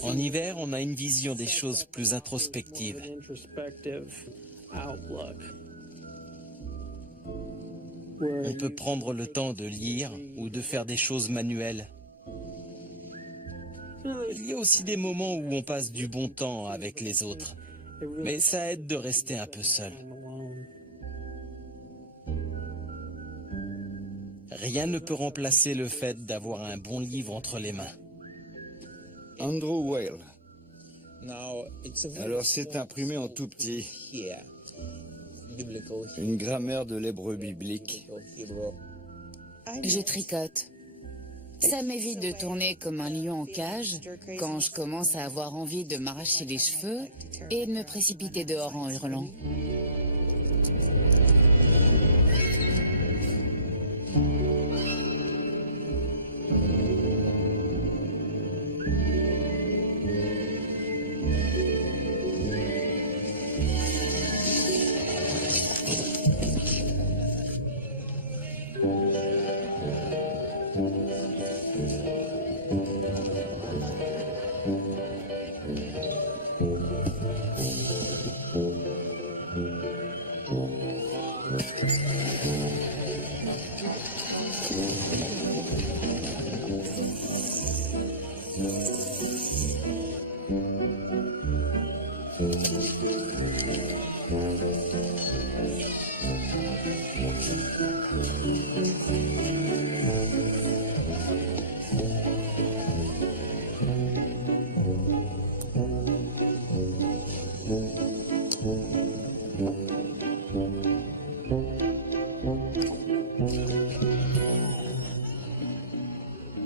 En hiver, on a une vision des choses plus introspective. On peut prendre le temps de lire ou de faire des choses manuelles. Il y a aussi des moments où on passe du bon temps avec les autres, mais ça aide de rester un peu seul. Rien ne peut remplacer le fait d'avoir un bon livre entre les mains. Andrew Weil. Alors c'est imprimé en tout petit. Une grammaire de l'hébreu biblique. Je tricote. Ça m'évite de tourner comme un lion en cage quand je commence à avoir envie de m'arracher les cheveux et de me précipiter dehors en hurlant.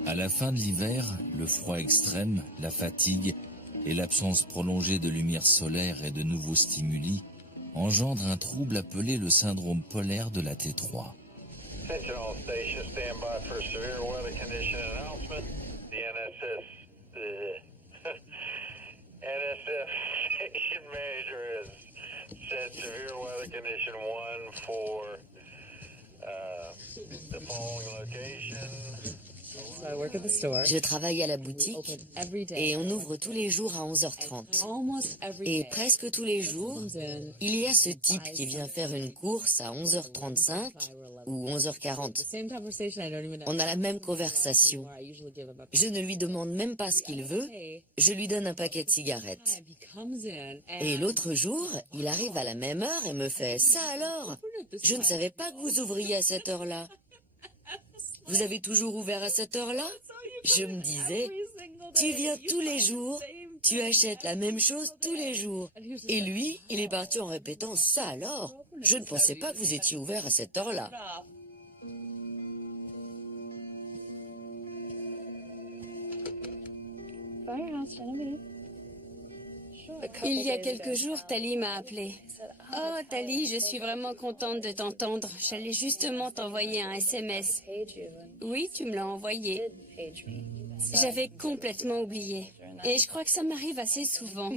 À la fin de l'hiver, le froid extrême, la fatigue et l'absence prolongée de lumière solaire et de nouveaux stimuli engendrent un trouble appelé le syndrome polaire de la T3. Attention all stations, stand by for severe weather condition announcement. The NSF station manager has said severe weather condition 1 for the following location. Je travaille à la boutique et on ouvre tous les jours à 11h30. Et presque tous les jours, il y a ce type qui vient faire une course à 11h35 ou 11h40. On a la même conversation. Je ne lui demande même pas ce qu'il veut, je lui donne un paquet de cigarettes. Et l'autre jour, il arrive à la même heure et me fait « Ça alors? Je ne savais pas que vous ouvriez à cette heure-là. Vous avez toujours ouvert à cette heure-là » Je me disais, tu viens tous les jours, tu achètes la même chose tous les jours. Et lui, il est parti en répétant, ça alors, je ne pensais pas que vous étiez ouvert à cette heure-là. Il y a quelques jours, Tali m'a appelé. « Oh, Tali, je suis vraiment contente de t'entendre. J'allais justement t'envoyer un SMS. »« Oui, tu me l'as envoyé. » J'avais complètement oublié. Et je crois que ça m'arrive assez souvent.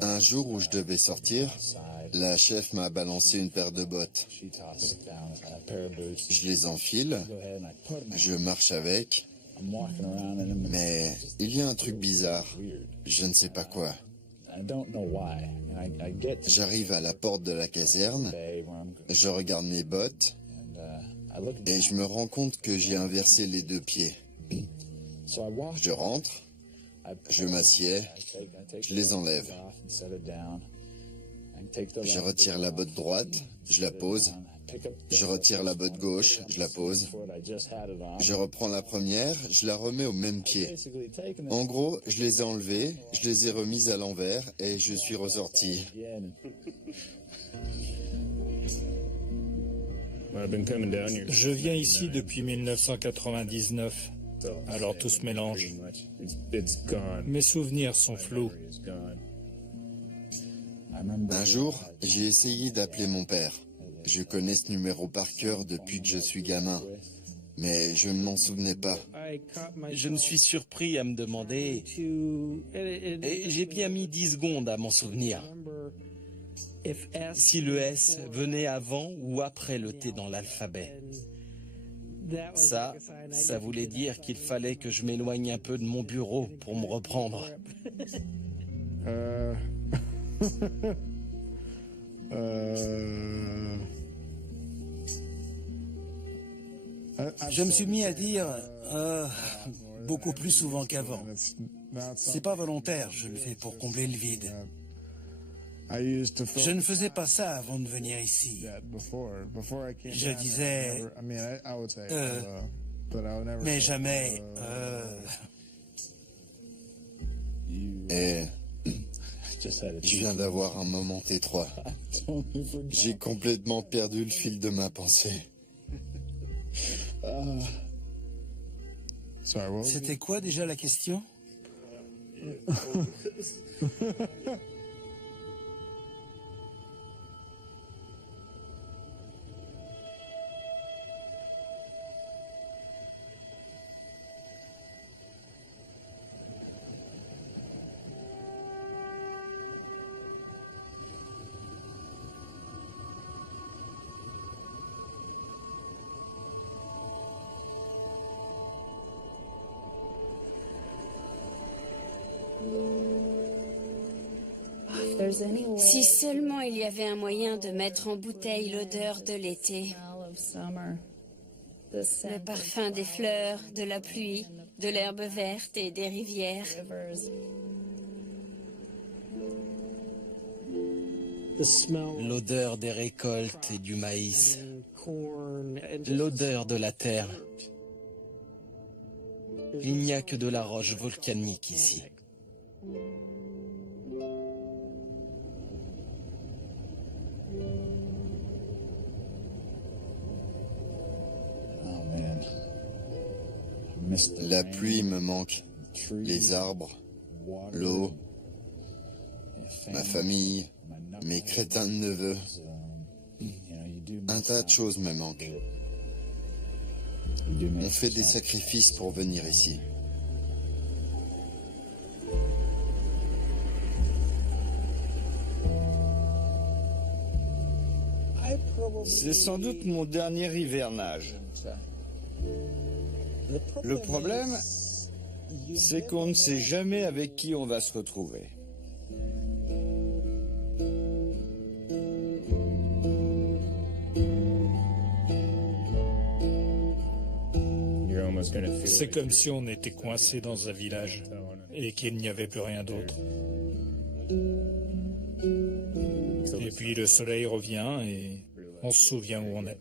Un jour où je devais sortir, la chef m'a balancé une paire de bottes. Je les enfile, je marche avec, mais il y a un truc bizarre, je ne sais pas quoi. J'arrive à la porte de la caserne, je regarde mes bottes et je me rends compte que j'ai inversé les deux pieds. Je rentre, je m'assieds, je les enlève. Je retire la botte droite, je la pose. Je retire la botte gauche, je la pose. Je reprends la première, je la remets au même pied. En gros, je les ai enlevées, je les ai remises à l'envers et je suis ressorti. Je viens ici depuis 1999, alors tout se mélange. Mes souvenirs sont flous. Un jour, j'ai essayé d'appeler mon père. Je connais ce numéro par cœur depuis que je suis gamin, mais je ne m'en souvenais pas. Je me suis surpris à me demander, et j'ai bien mis 10 secondes à m'en souvenir, si le S venait avant ou après le T dans l'alphabet. Ça voulait dire qu'il fallait que je m'éloigne un peu de mon bureau pour me reprendre. Je me suis mis à dire beaucoup plus souvent qu'avant. C'est pas volontaire, je le fais pour combler le vide. Je ne faisais pas ça avant de venir ici. Je disais mais jamais Et je viens d'avoir un moment étroit. J'ai complètement perdu le fil de ma pensée. C'était quoi déjà la question? Si seulement il y avait un moyen de mettre en bouteille l'odeur de l'été, le parfum des fleurs, de la pluie, de l'herbe verte et des rivières. L'odeur des récoltes et du maïs. L'odeur de la terre. Il n'y a que de la roche volcanique ici. La pluie me manque, les arbres, l'eau, ma famille, mes crétins de neveux. Un tas de choses me manquent. On fait des sacrifices pour venir ici. C'est sans doute mon dernier hivernage. Le problème, c'est qu'on ne sait jamais avec qui on va se retrouver. C'est comme si on était coincé dans un village et qu'il n'y avait plus rien d'autre. Et puis le soleil revient et on se souvient où on est.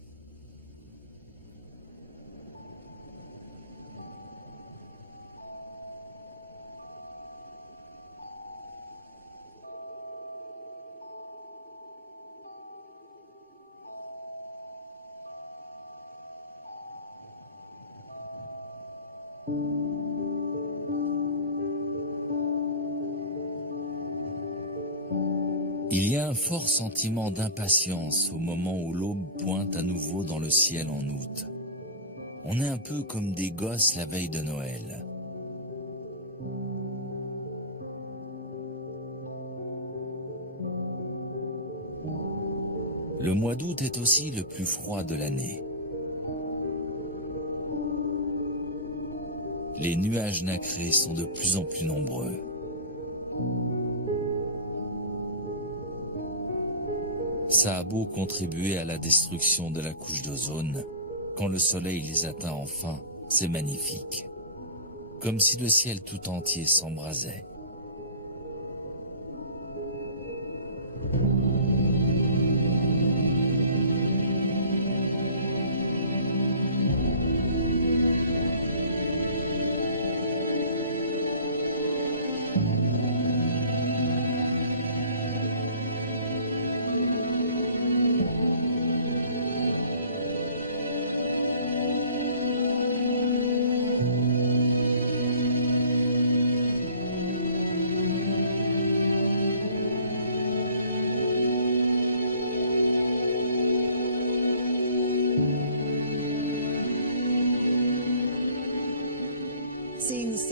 Il y a un fort sentiment d'impatience au moment où l'aube pointe à nouveau dans le ciel en août. On est un peu comme des gosses la veille de Noël. Le mois d'août est aussi le plus froid de l'année. Les nuages nacrés sont de plus en plus nombreux. Ça a beau contribuer à la destruction de la couche d'ozone, quand le soleil les atteint enfin, c'est magnifique. Comme si le ciel tout entier s'embrasait.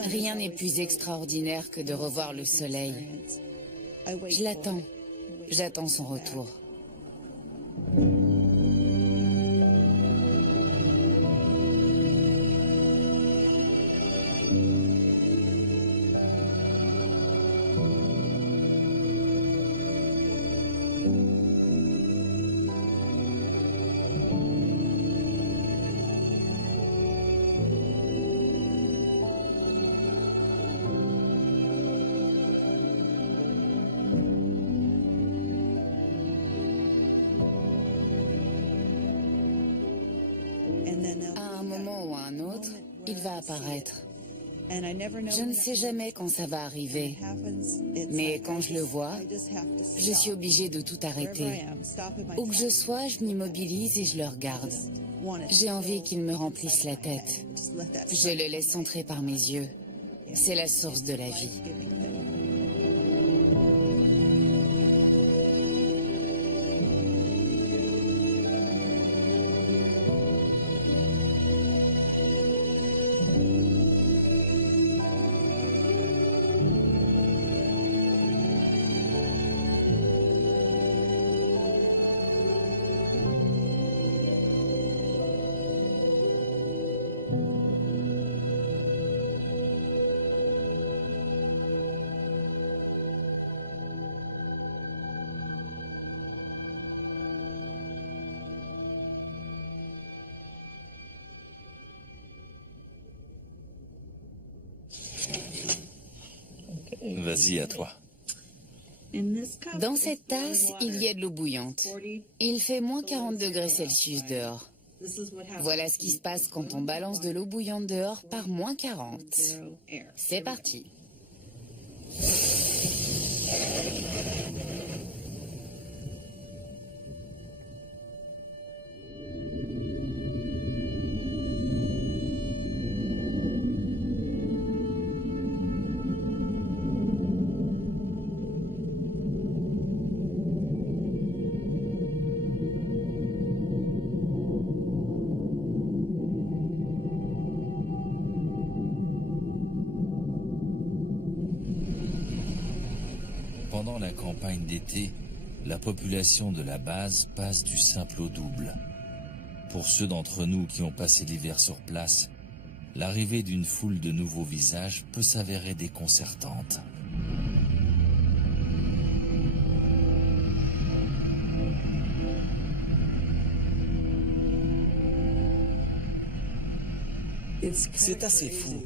Rien n'est plus extraordinaire que de revoir le soleil. Je l'attends. J'attends son retour. À un moment ou à un autre, il va apparaître. Je ne sais jamais quand ça va arriver, mais quand je le vois, je suis obligée de tout arrêter. Où que je sois, je m'immobilise et je le regarde. J'ai envie qu'il me remplisse la tête. Je le laisse entrer par mes yeux. C'est la source de la vie. Vas-y, à toi. Dans cette tasse, il y a de l'eau bouillante. Il fait moins 40 degrés Celsius dehors. Voilà ce qui se passe quand on balance de l'eau bouillante dehors par moins 40. C'est parti. Pendant la campagne d'été, la population de la base passe du simple au double. Pour ceux d'entre nous qui ont passé l'hiver sur place, l'arrivée d'une foule de nouveaux visages peut s'avérer déconcertante. C'est assez fou.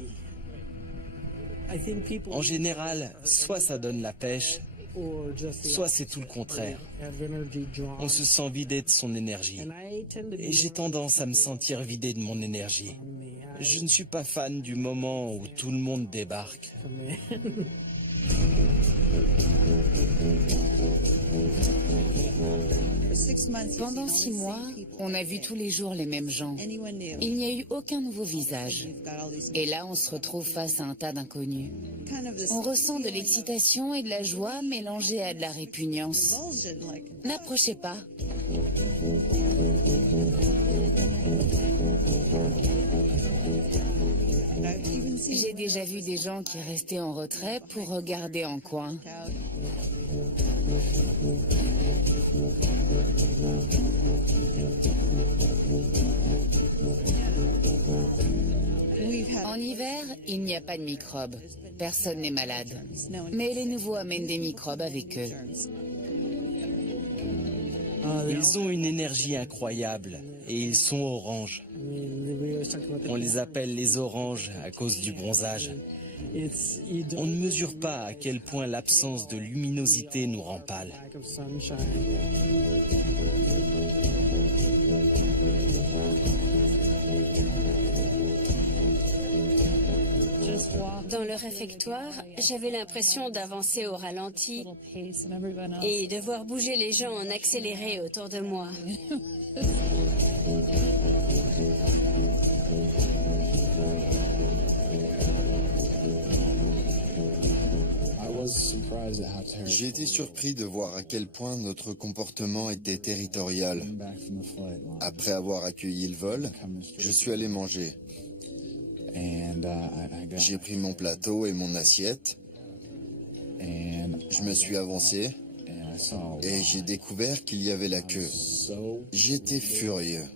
En général, soit ça donne la pêche, soit c'est tout le contraire. On se sent vidé de son énergie. Et j'ai tendance à me sentir vidé de mon énergie. Je ne suis pas fan du moment où tout le monde débarque. Pendant 6 mois, on a vu tous les jours les mêmes gens. Il n'y a eu aucun nouveau visage. Et là, on se retrouve face à un tas d'inconnus. On ressent de l'excitation et de la joie mélangée à de la répugnance. N'approchez pas. J'ai déjà vu des gens qui restaient en retrait pour regarder en coin. En hiver, il n'y a pas de microbes. Personne n'est malade. Mais les nouveaux amènent des microbes avec eux. Ils ont une énergie incroyable et ils sont oranges. On les appelle les oranges à cause du bronzage. On ne mesure pas à quel point l'absence de luminosité nous rend pâles. Dans le réfectoire, j'avais l'impression d'avancer au ralenti et de voir bouger les gens en accéléré autour de moi. J'ai été surpris de voir à quel point notre comportement était territorial. Après avoir accueilli le vol, je suis allé manger. J'ai pris mon plateau et mon assiette. Je me suis avancé et j'ai découvert qu'il y avait la queue. J'étais furieux.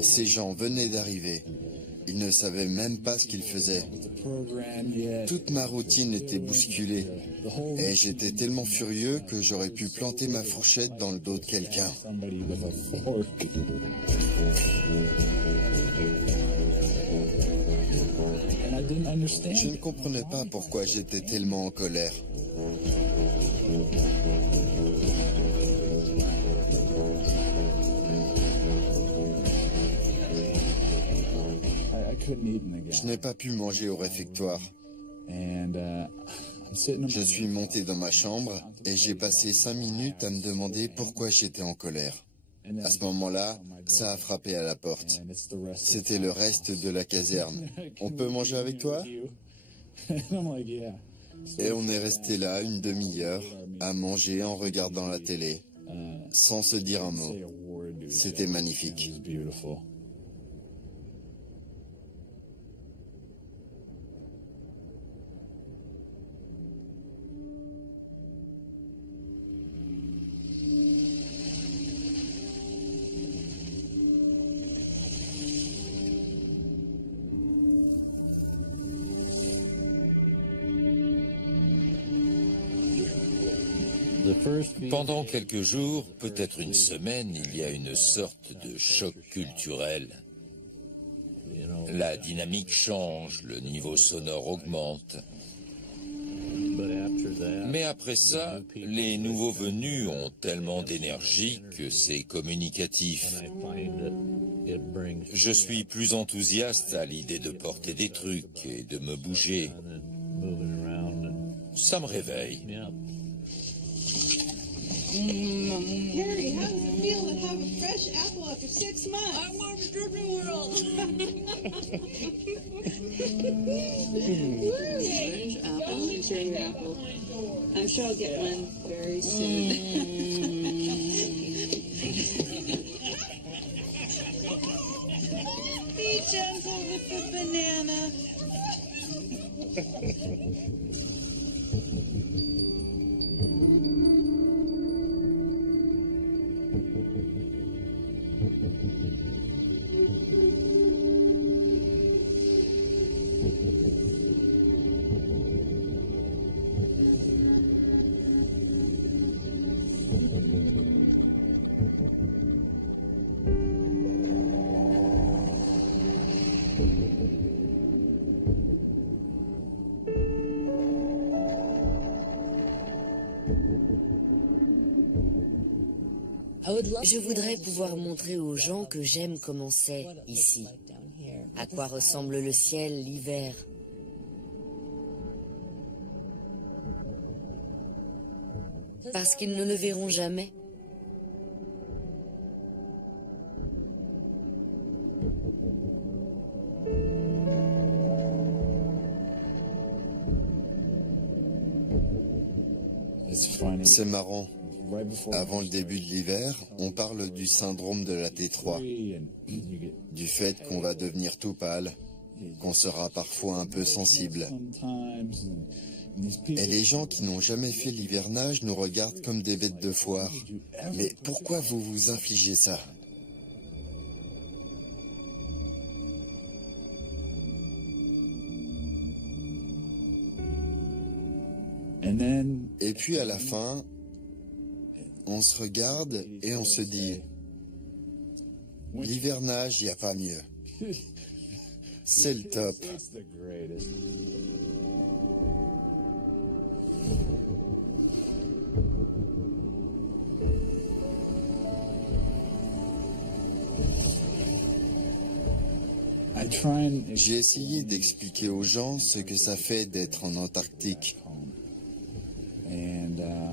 Ces gens venaient d'arriver. Ils ne savaient même pas ce qu'ils faisaient. Toute ma routine était bousculée. Et j'étais tellement furieux que j'aurais pu planter ma fourchette dans le dos de quelqu'un. Je ne comprenais pas pourquoi j'étais tellement en colère. Je n'ai pas pu manger au réfectoire. Je suis monté dans ma chambre et j'ai passé 5 minutes à me demander pourquoi j'étais en colère. À ce moment-là, ça a frappé à la porte. C'était le reste de la caserne. On peut manger avec toi? Et on est resté là une demi-heure à manger en regardant la télé, sans se dire un mot. C'était magnifique. Pendant quelques jours, peut-être une semaine, il y a une sorte de choc culturel. La dynamique change, le niveau sonore augmente. Mais après ça, les nouveaux venus ont tellement d'énergie que c'est communicatif. Je suis plus enthousiaste à l'idée de porter des trucs et de me bouger. Ça me réveille. Harry, how does it feel to have a fresh apple after 6 months? I want Disney World. Fresh apple, enjoy your apple. I'm sure I'll get one very soon. Be gentle with the banana. Je voudrais pouvoir montrer aux gens que j'aime comment c'est ici, à quoi ressemble le ciel l'hiver. Parce qu'ils ne le verront jamais. C'est marrant. Avant le début de l'hiver, on parle du syndrome de la T3, du fait qu'on va devenir tout pâle, qu'on sera parfois un peu sensible. Et les gens qui n'ont jamais fait l'hivernage nous regardent comme des bêtes de foire. Mais pourquoi vous vous infligez ça ? Et puis à la fin, on se regarde et on se dit, l'hivernage, il n'y a pas mieux. C'est le top. J'ai essayé d'expliquer aux gens ce que ça fait d'être en Antarctique.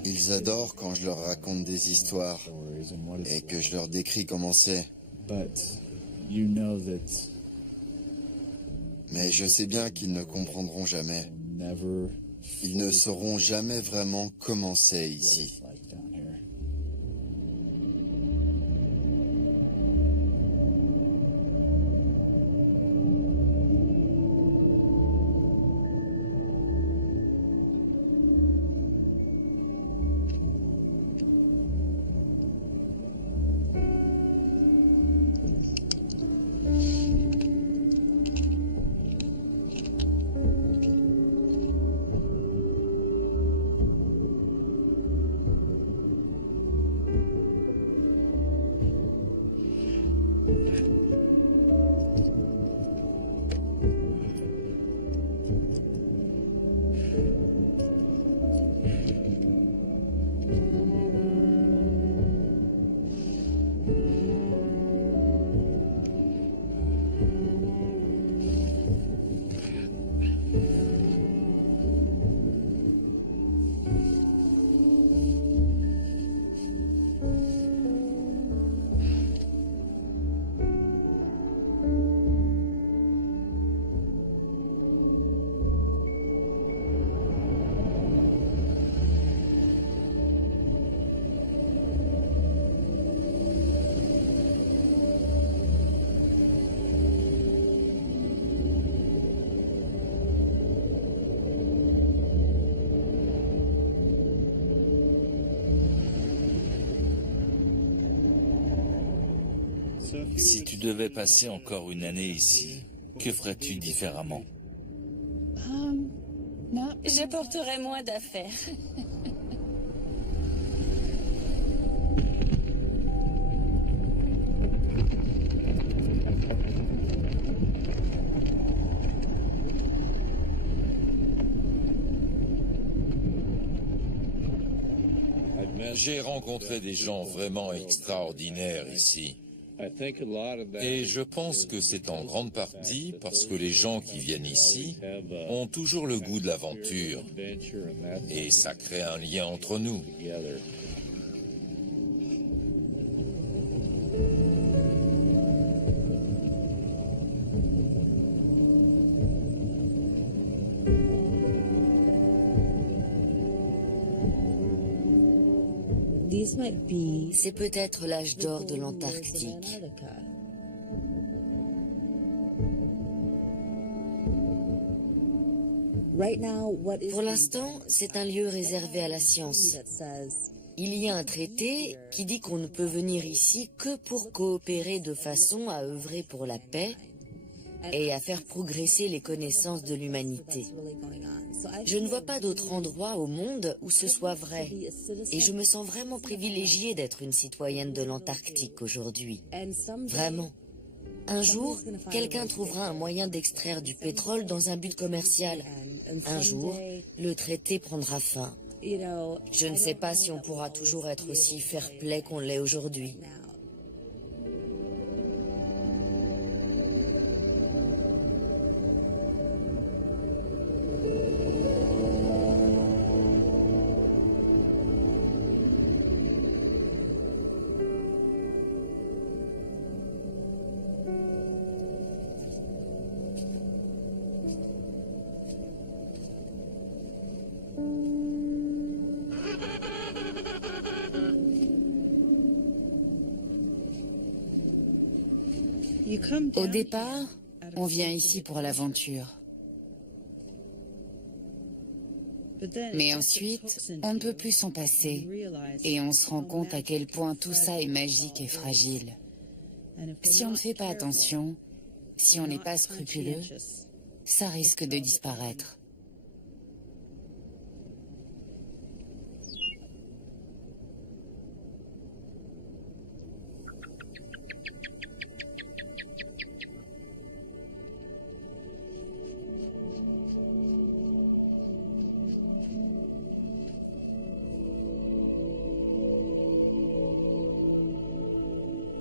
Ils adorent quand je leur raconte des histoires et que je leur décris comment c'est. Mais je sais bien qu'ils ne comprendront jamais. Ils ne sauront jamais vraiment comment c'est ici. Si tu devais passer encore une année ici, que ferais-tu différemment? J'apporterai moins d'affaires. J'ai rencontré des gens vraiment extraordinaires ici. Et je pense que c'est en grande partie parce que les gens qui viennent ici ont toujours le goût de l'aventure. Et ça crée un lien entre nous. C'est peut-être l'âge d'or de l'Antarctique. Pour l'instant, c'est un lieu réservé à la science. Il y a un traité qui dit qu'on ne peut venir ici que pour coopérer de façon à œuvrer pour la paix et à faire progresser les connaissances de l'humanité. Je ne vois pas d'autre endroit au monde où ce soit vrai. Et je me sens vraiment privilégiée d'être une citoyenne de l'Antarctique aujourd'hui. Vraiment. Un jour, quelqu'un trouvera un moyen d'extraire du pétrole dans un but commercial. Un jour, le traité prendra fin. Je ne sais pas si on pourra toujours être aussi fair-play qu'on l'est aujourd'hui. Au départ, on vient ici pour l'aventure. Mais ensuite, on ne peut plus s'en passer. Et on se rend compte à quel point tout ça est magique et fragile. Si on ne fait pas attention, si on n'est pas scrupuleux, ça risque de disparaître.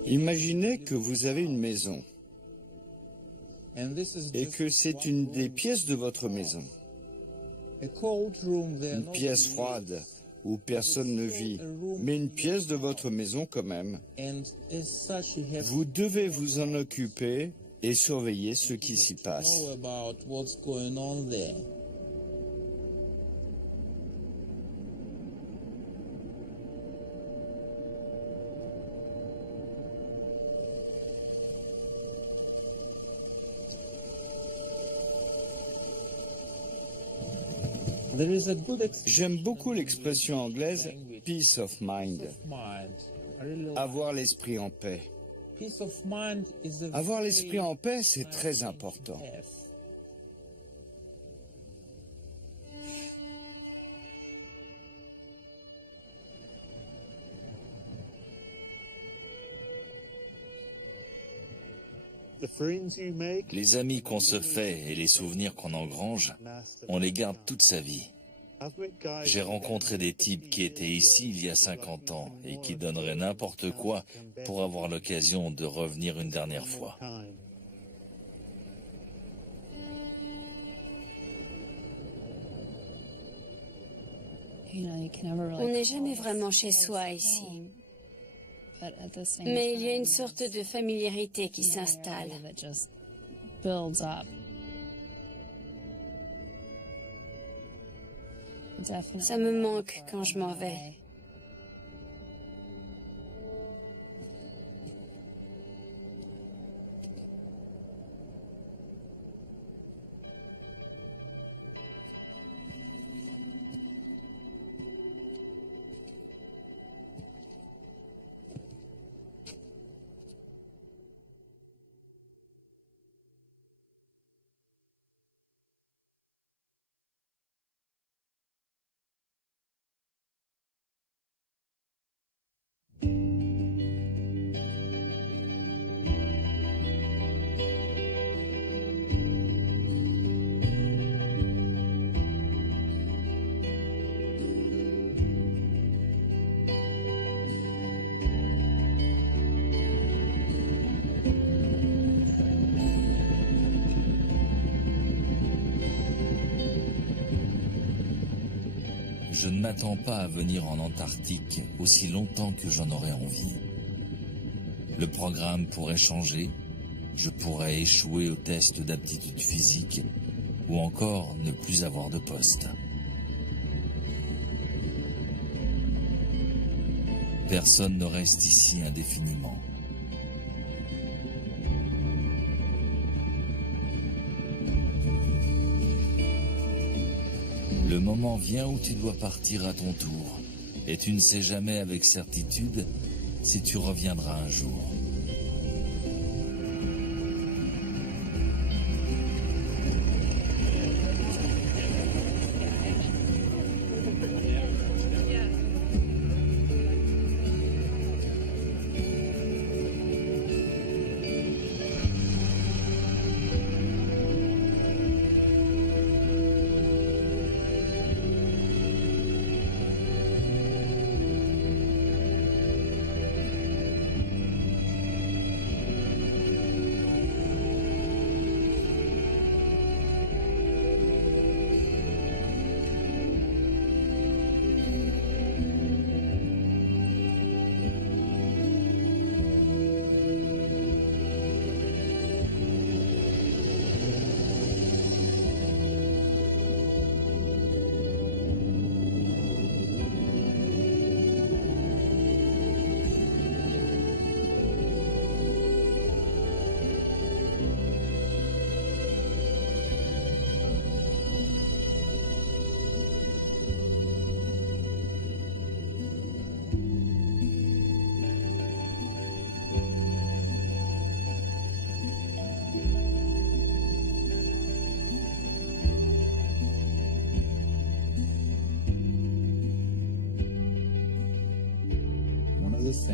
Imaginez que vous avez une maison et que c'est une des pièces de votre maison. Une pièce froide où personne ne vit, mais une pièce de votre maison quand même. Vous devez vous en occuper et surveiller ce qui s'y passe. J'aime beaucoup l'expression anglaise « peace of mind », avoir l'esprit en paix. Avoir l'esprit en paix, c'est très important. Les amis qu'on se fait et les souvenirs qu'on engrange, on les garde toute sa vie. J'ai rencontré des types qui étaient ici il y a 50 ans et qui donneraient n'importe quoi pour avoir l'occasion de revenir une dernière fois. On n'est jamais vraiment chez soi ici. Mais il y a une sorte de familiarité qui s'installe. Ça me manque quand je m'en vais. Je ne m'attends pas à venir en Antarctique aussi longtemps que j'en aurai envie. Le programme pourrait changer, je pourrais échouer au test d'aptitude physique ou encore ne plus avoir de poste. Personne ne reste ici indéfiniment. Le moment vient où tu dois partir à ton tour, et tu ne sais jamais avec certitude si tu reviendras un jour.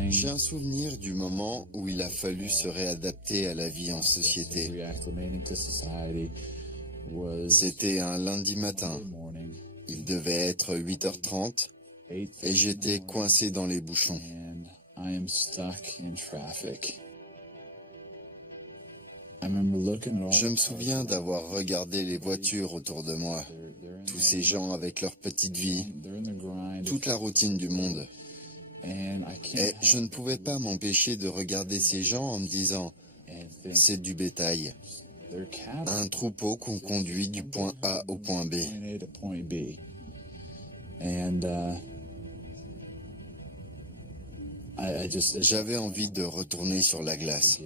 J'ai un souvenir du moment où il a fallu se réadapter à la vie en société. C'était un lundi matin. Il devait être 8h30 et j'étais coincé dans les bouchons. Je me souviens d'avoir regardé les voitures autour de moi, tous ces gens avec leur petite vie, toute la routine du monde. Et je ne pouvais pas m'empêcher de regarder ces gens en me disant, c'est du bétail. Un troupeau qu'on conduit du point A au point B. J'avais envie de retourner sur la glace.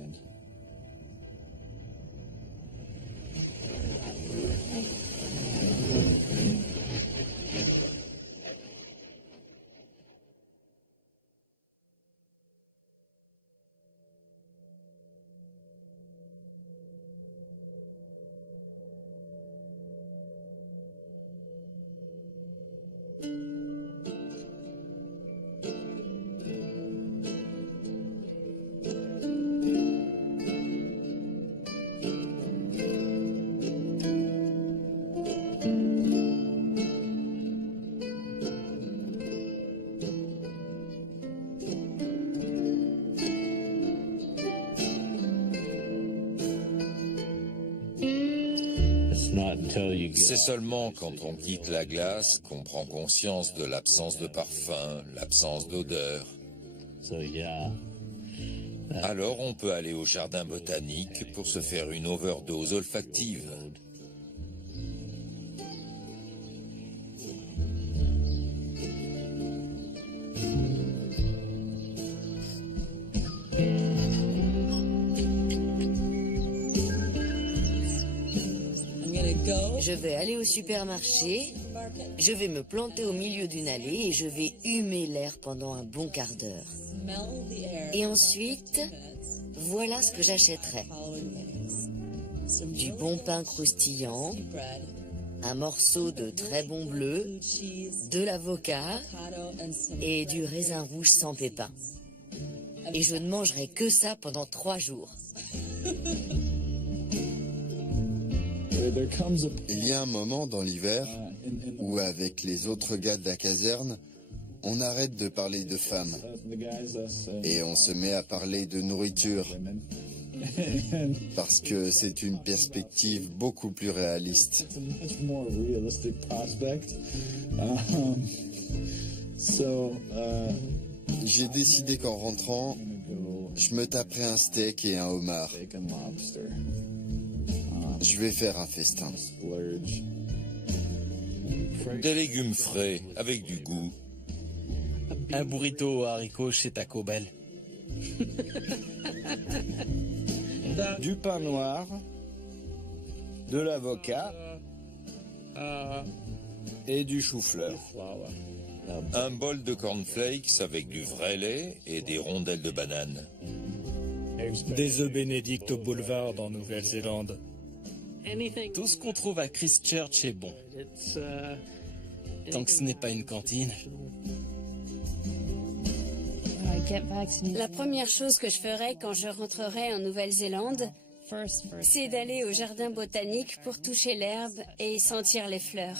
C'est seulement quand on quitte la glace qu'on prend conscience de l'absence de parfum, l'absence d'odeur. Alors on peut aller au jardin botanique pour se faire une overdose olfactive. Je vais aller au supermarché, je vais me planter au milieu d'une allée et je vais humer l'air pendant un bon quart d'heure. Et ensuite, voilà ce que j'achèterai. Du bon pain croustillant, un morceau de très bon bleu, de l'avocat et du raisin rouge sans pépins. Et je ne mangerai que ça pendant 3 jours. Il y a un moment dans l'hiver où, avec les autres gars de la caserne, on arrête de parler de femmes et on se met à parler de nourriture parce que c'est une perspective beaucoup plus réaliste. J'ai décidé qu'en rentrant, je me taperai un steak et un homard. Je vais faire un festin. Des légumes frais, avec du goût. Un burrito aux haricots chez Taco Bell. Du pain noir, de l'avocat et du chou-fleur. Un bol de cornflakes avec du vrai lait et des rondelles de banane. Des œufs bénédicts au boulevard en Nouvelle-Zélande. Tout ce qu'on trouve à Christchurch est bon. Tant que ce n'est pas une cantine. La première chose que je ferai quand je rentrerai en Nouvelle-Zélande, c'est d'aller au jardin botanique pour toucher l'herbe et sentir les fleurs.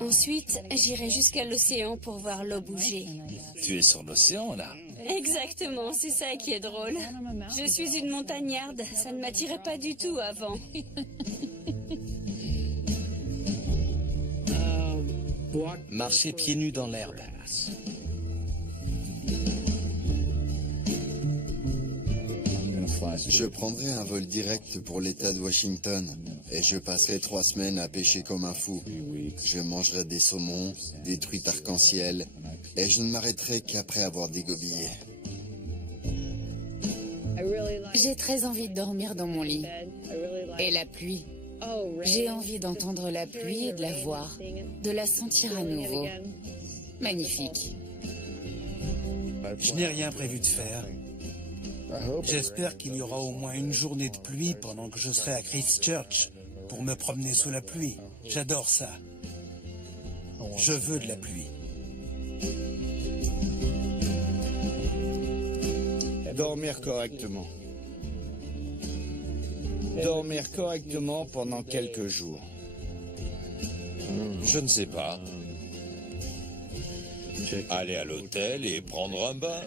Ensuite, j'irai jusqu'à l'océan pour voir l'eau bouger. Tu es sur l'océan, là? Exactement, c'est ça qui est drôle. Je suis une montagnarde, ça ne m'attirait pas du tout avant. Marcher pieds nus dans l'herbe. Je prendrai un vol direct pour l'État de Washington et je passerai 3 semaines à pêcher comme un fou. Je mangerai des saumons, des truites arc-en-ciel et je ne m'arrêterai qu'après avoir dégobillé. J'ai très envie de dormir dans mon lit. Et la pluie. J'ai envie d'entendre la pluie et de la voir, de la sentir à nouveau. Magnifique. Je n'ai rien prévu de faire. J'espère qu'il y aura au moins une journée de pluie pendant que je serai à Christchurch pour me promener sous la pluie. J'adore ça. Je veux de la pluie. Dormir correctement. Dormir correctement pendant quelques jours. Je ne sais pas. Aller à l'hôtel et prendre un bain.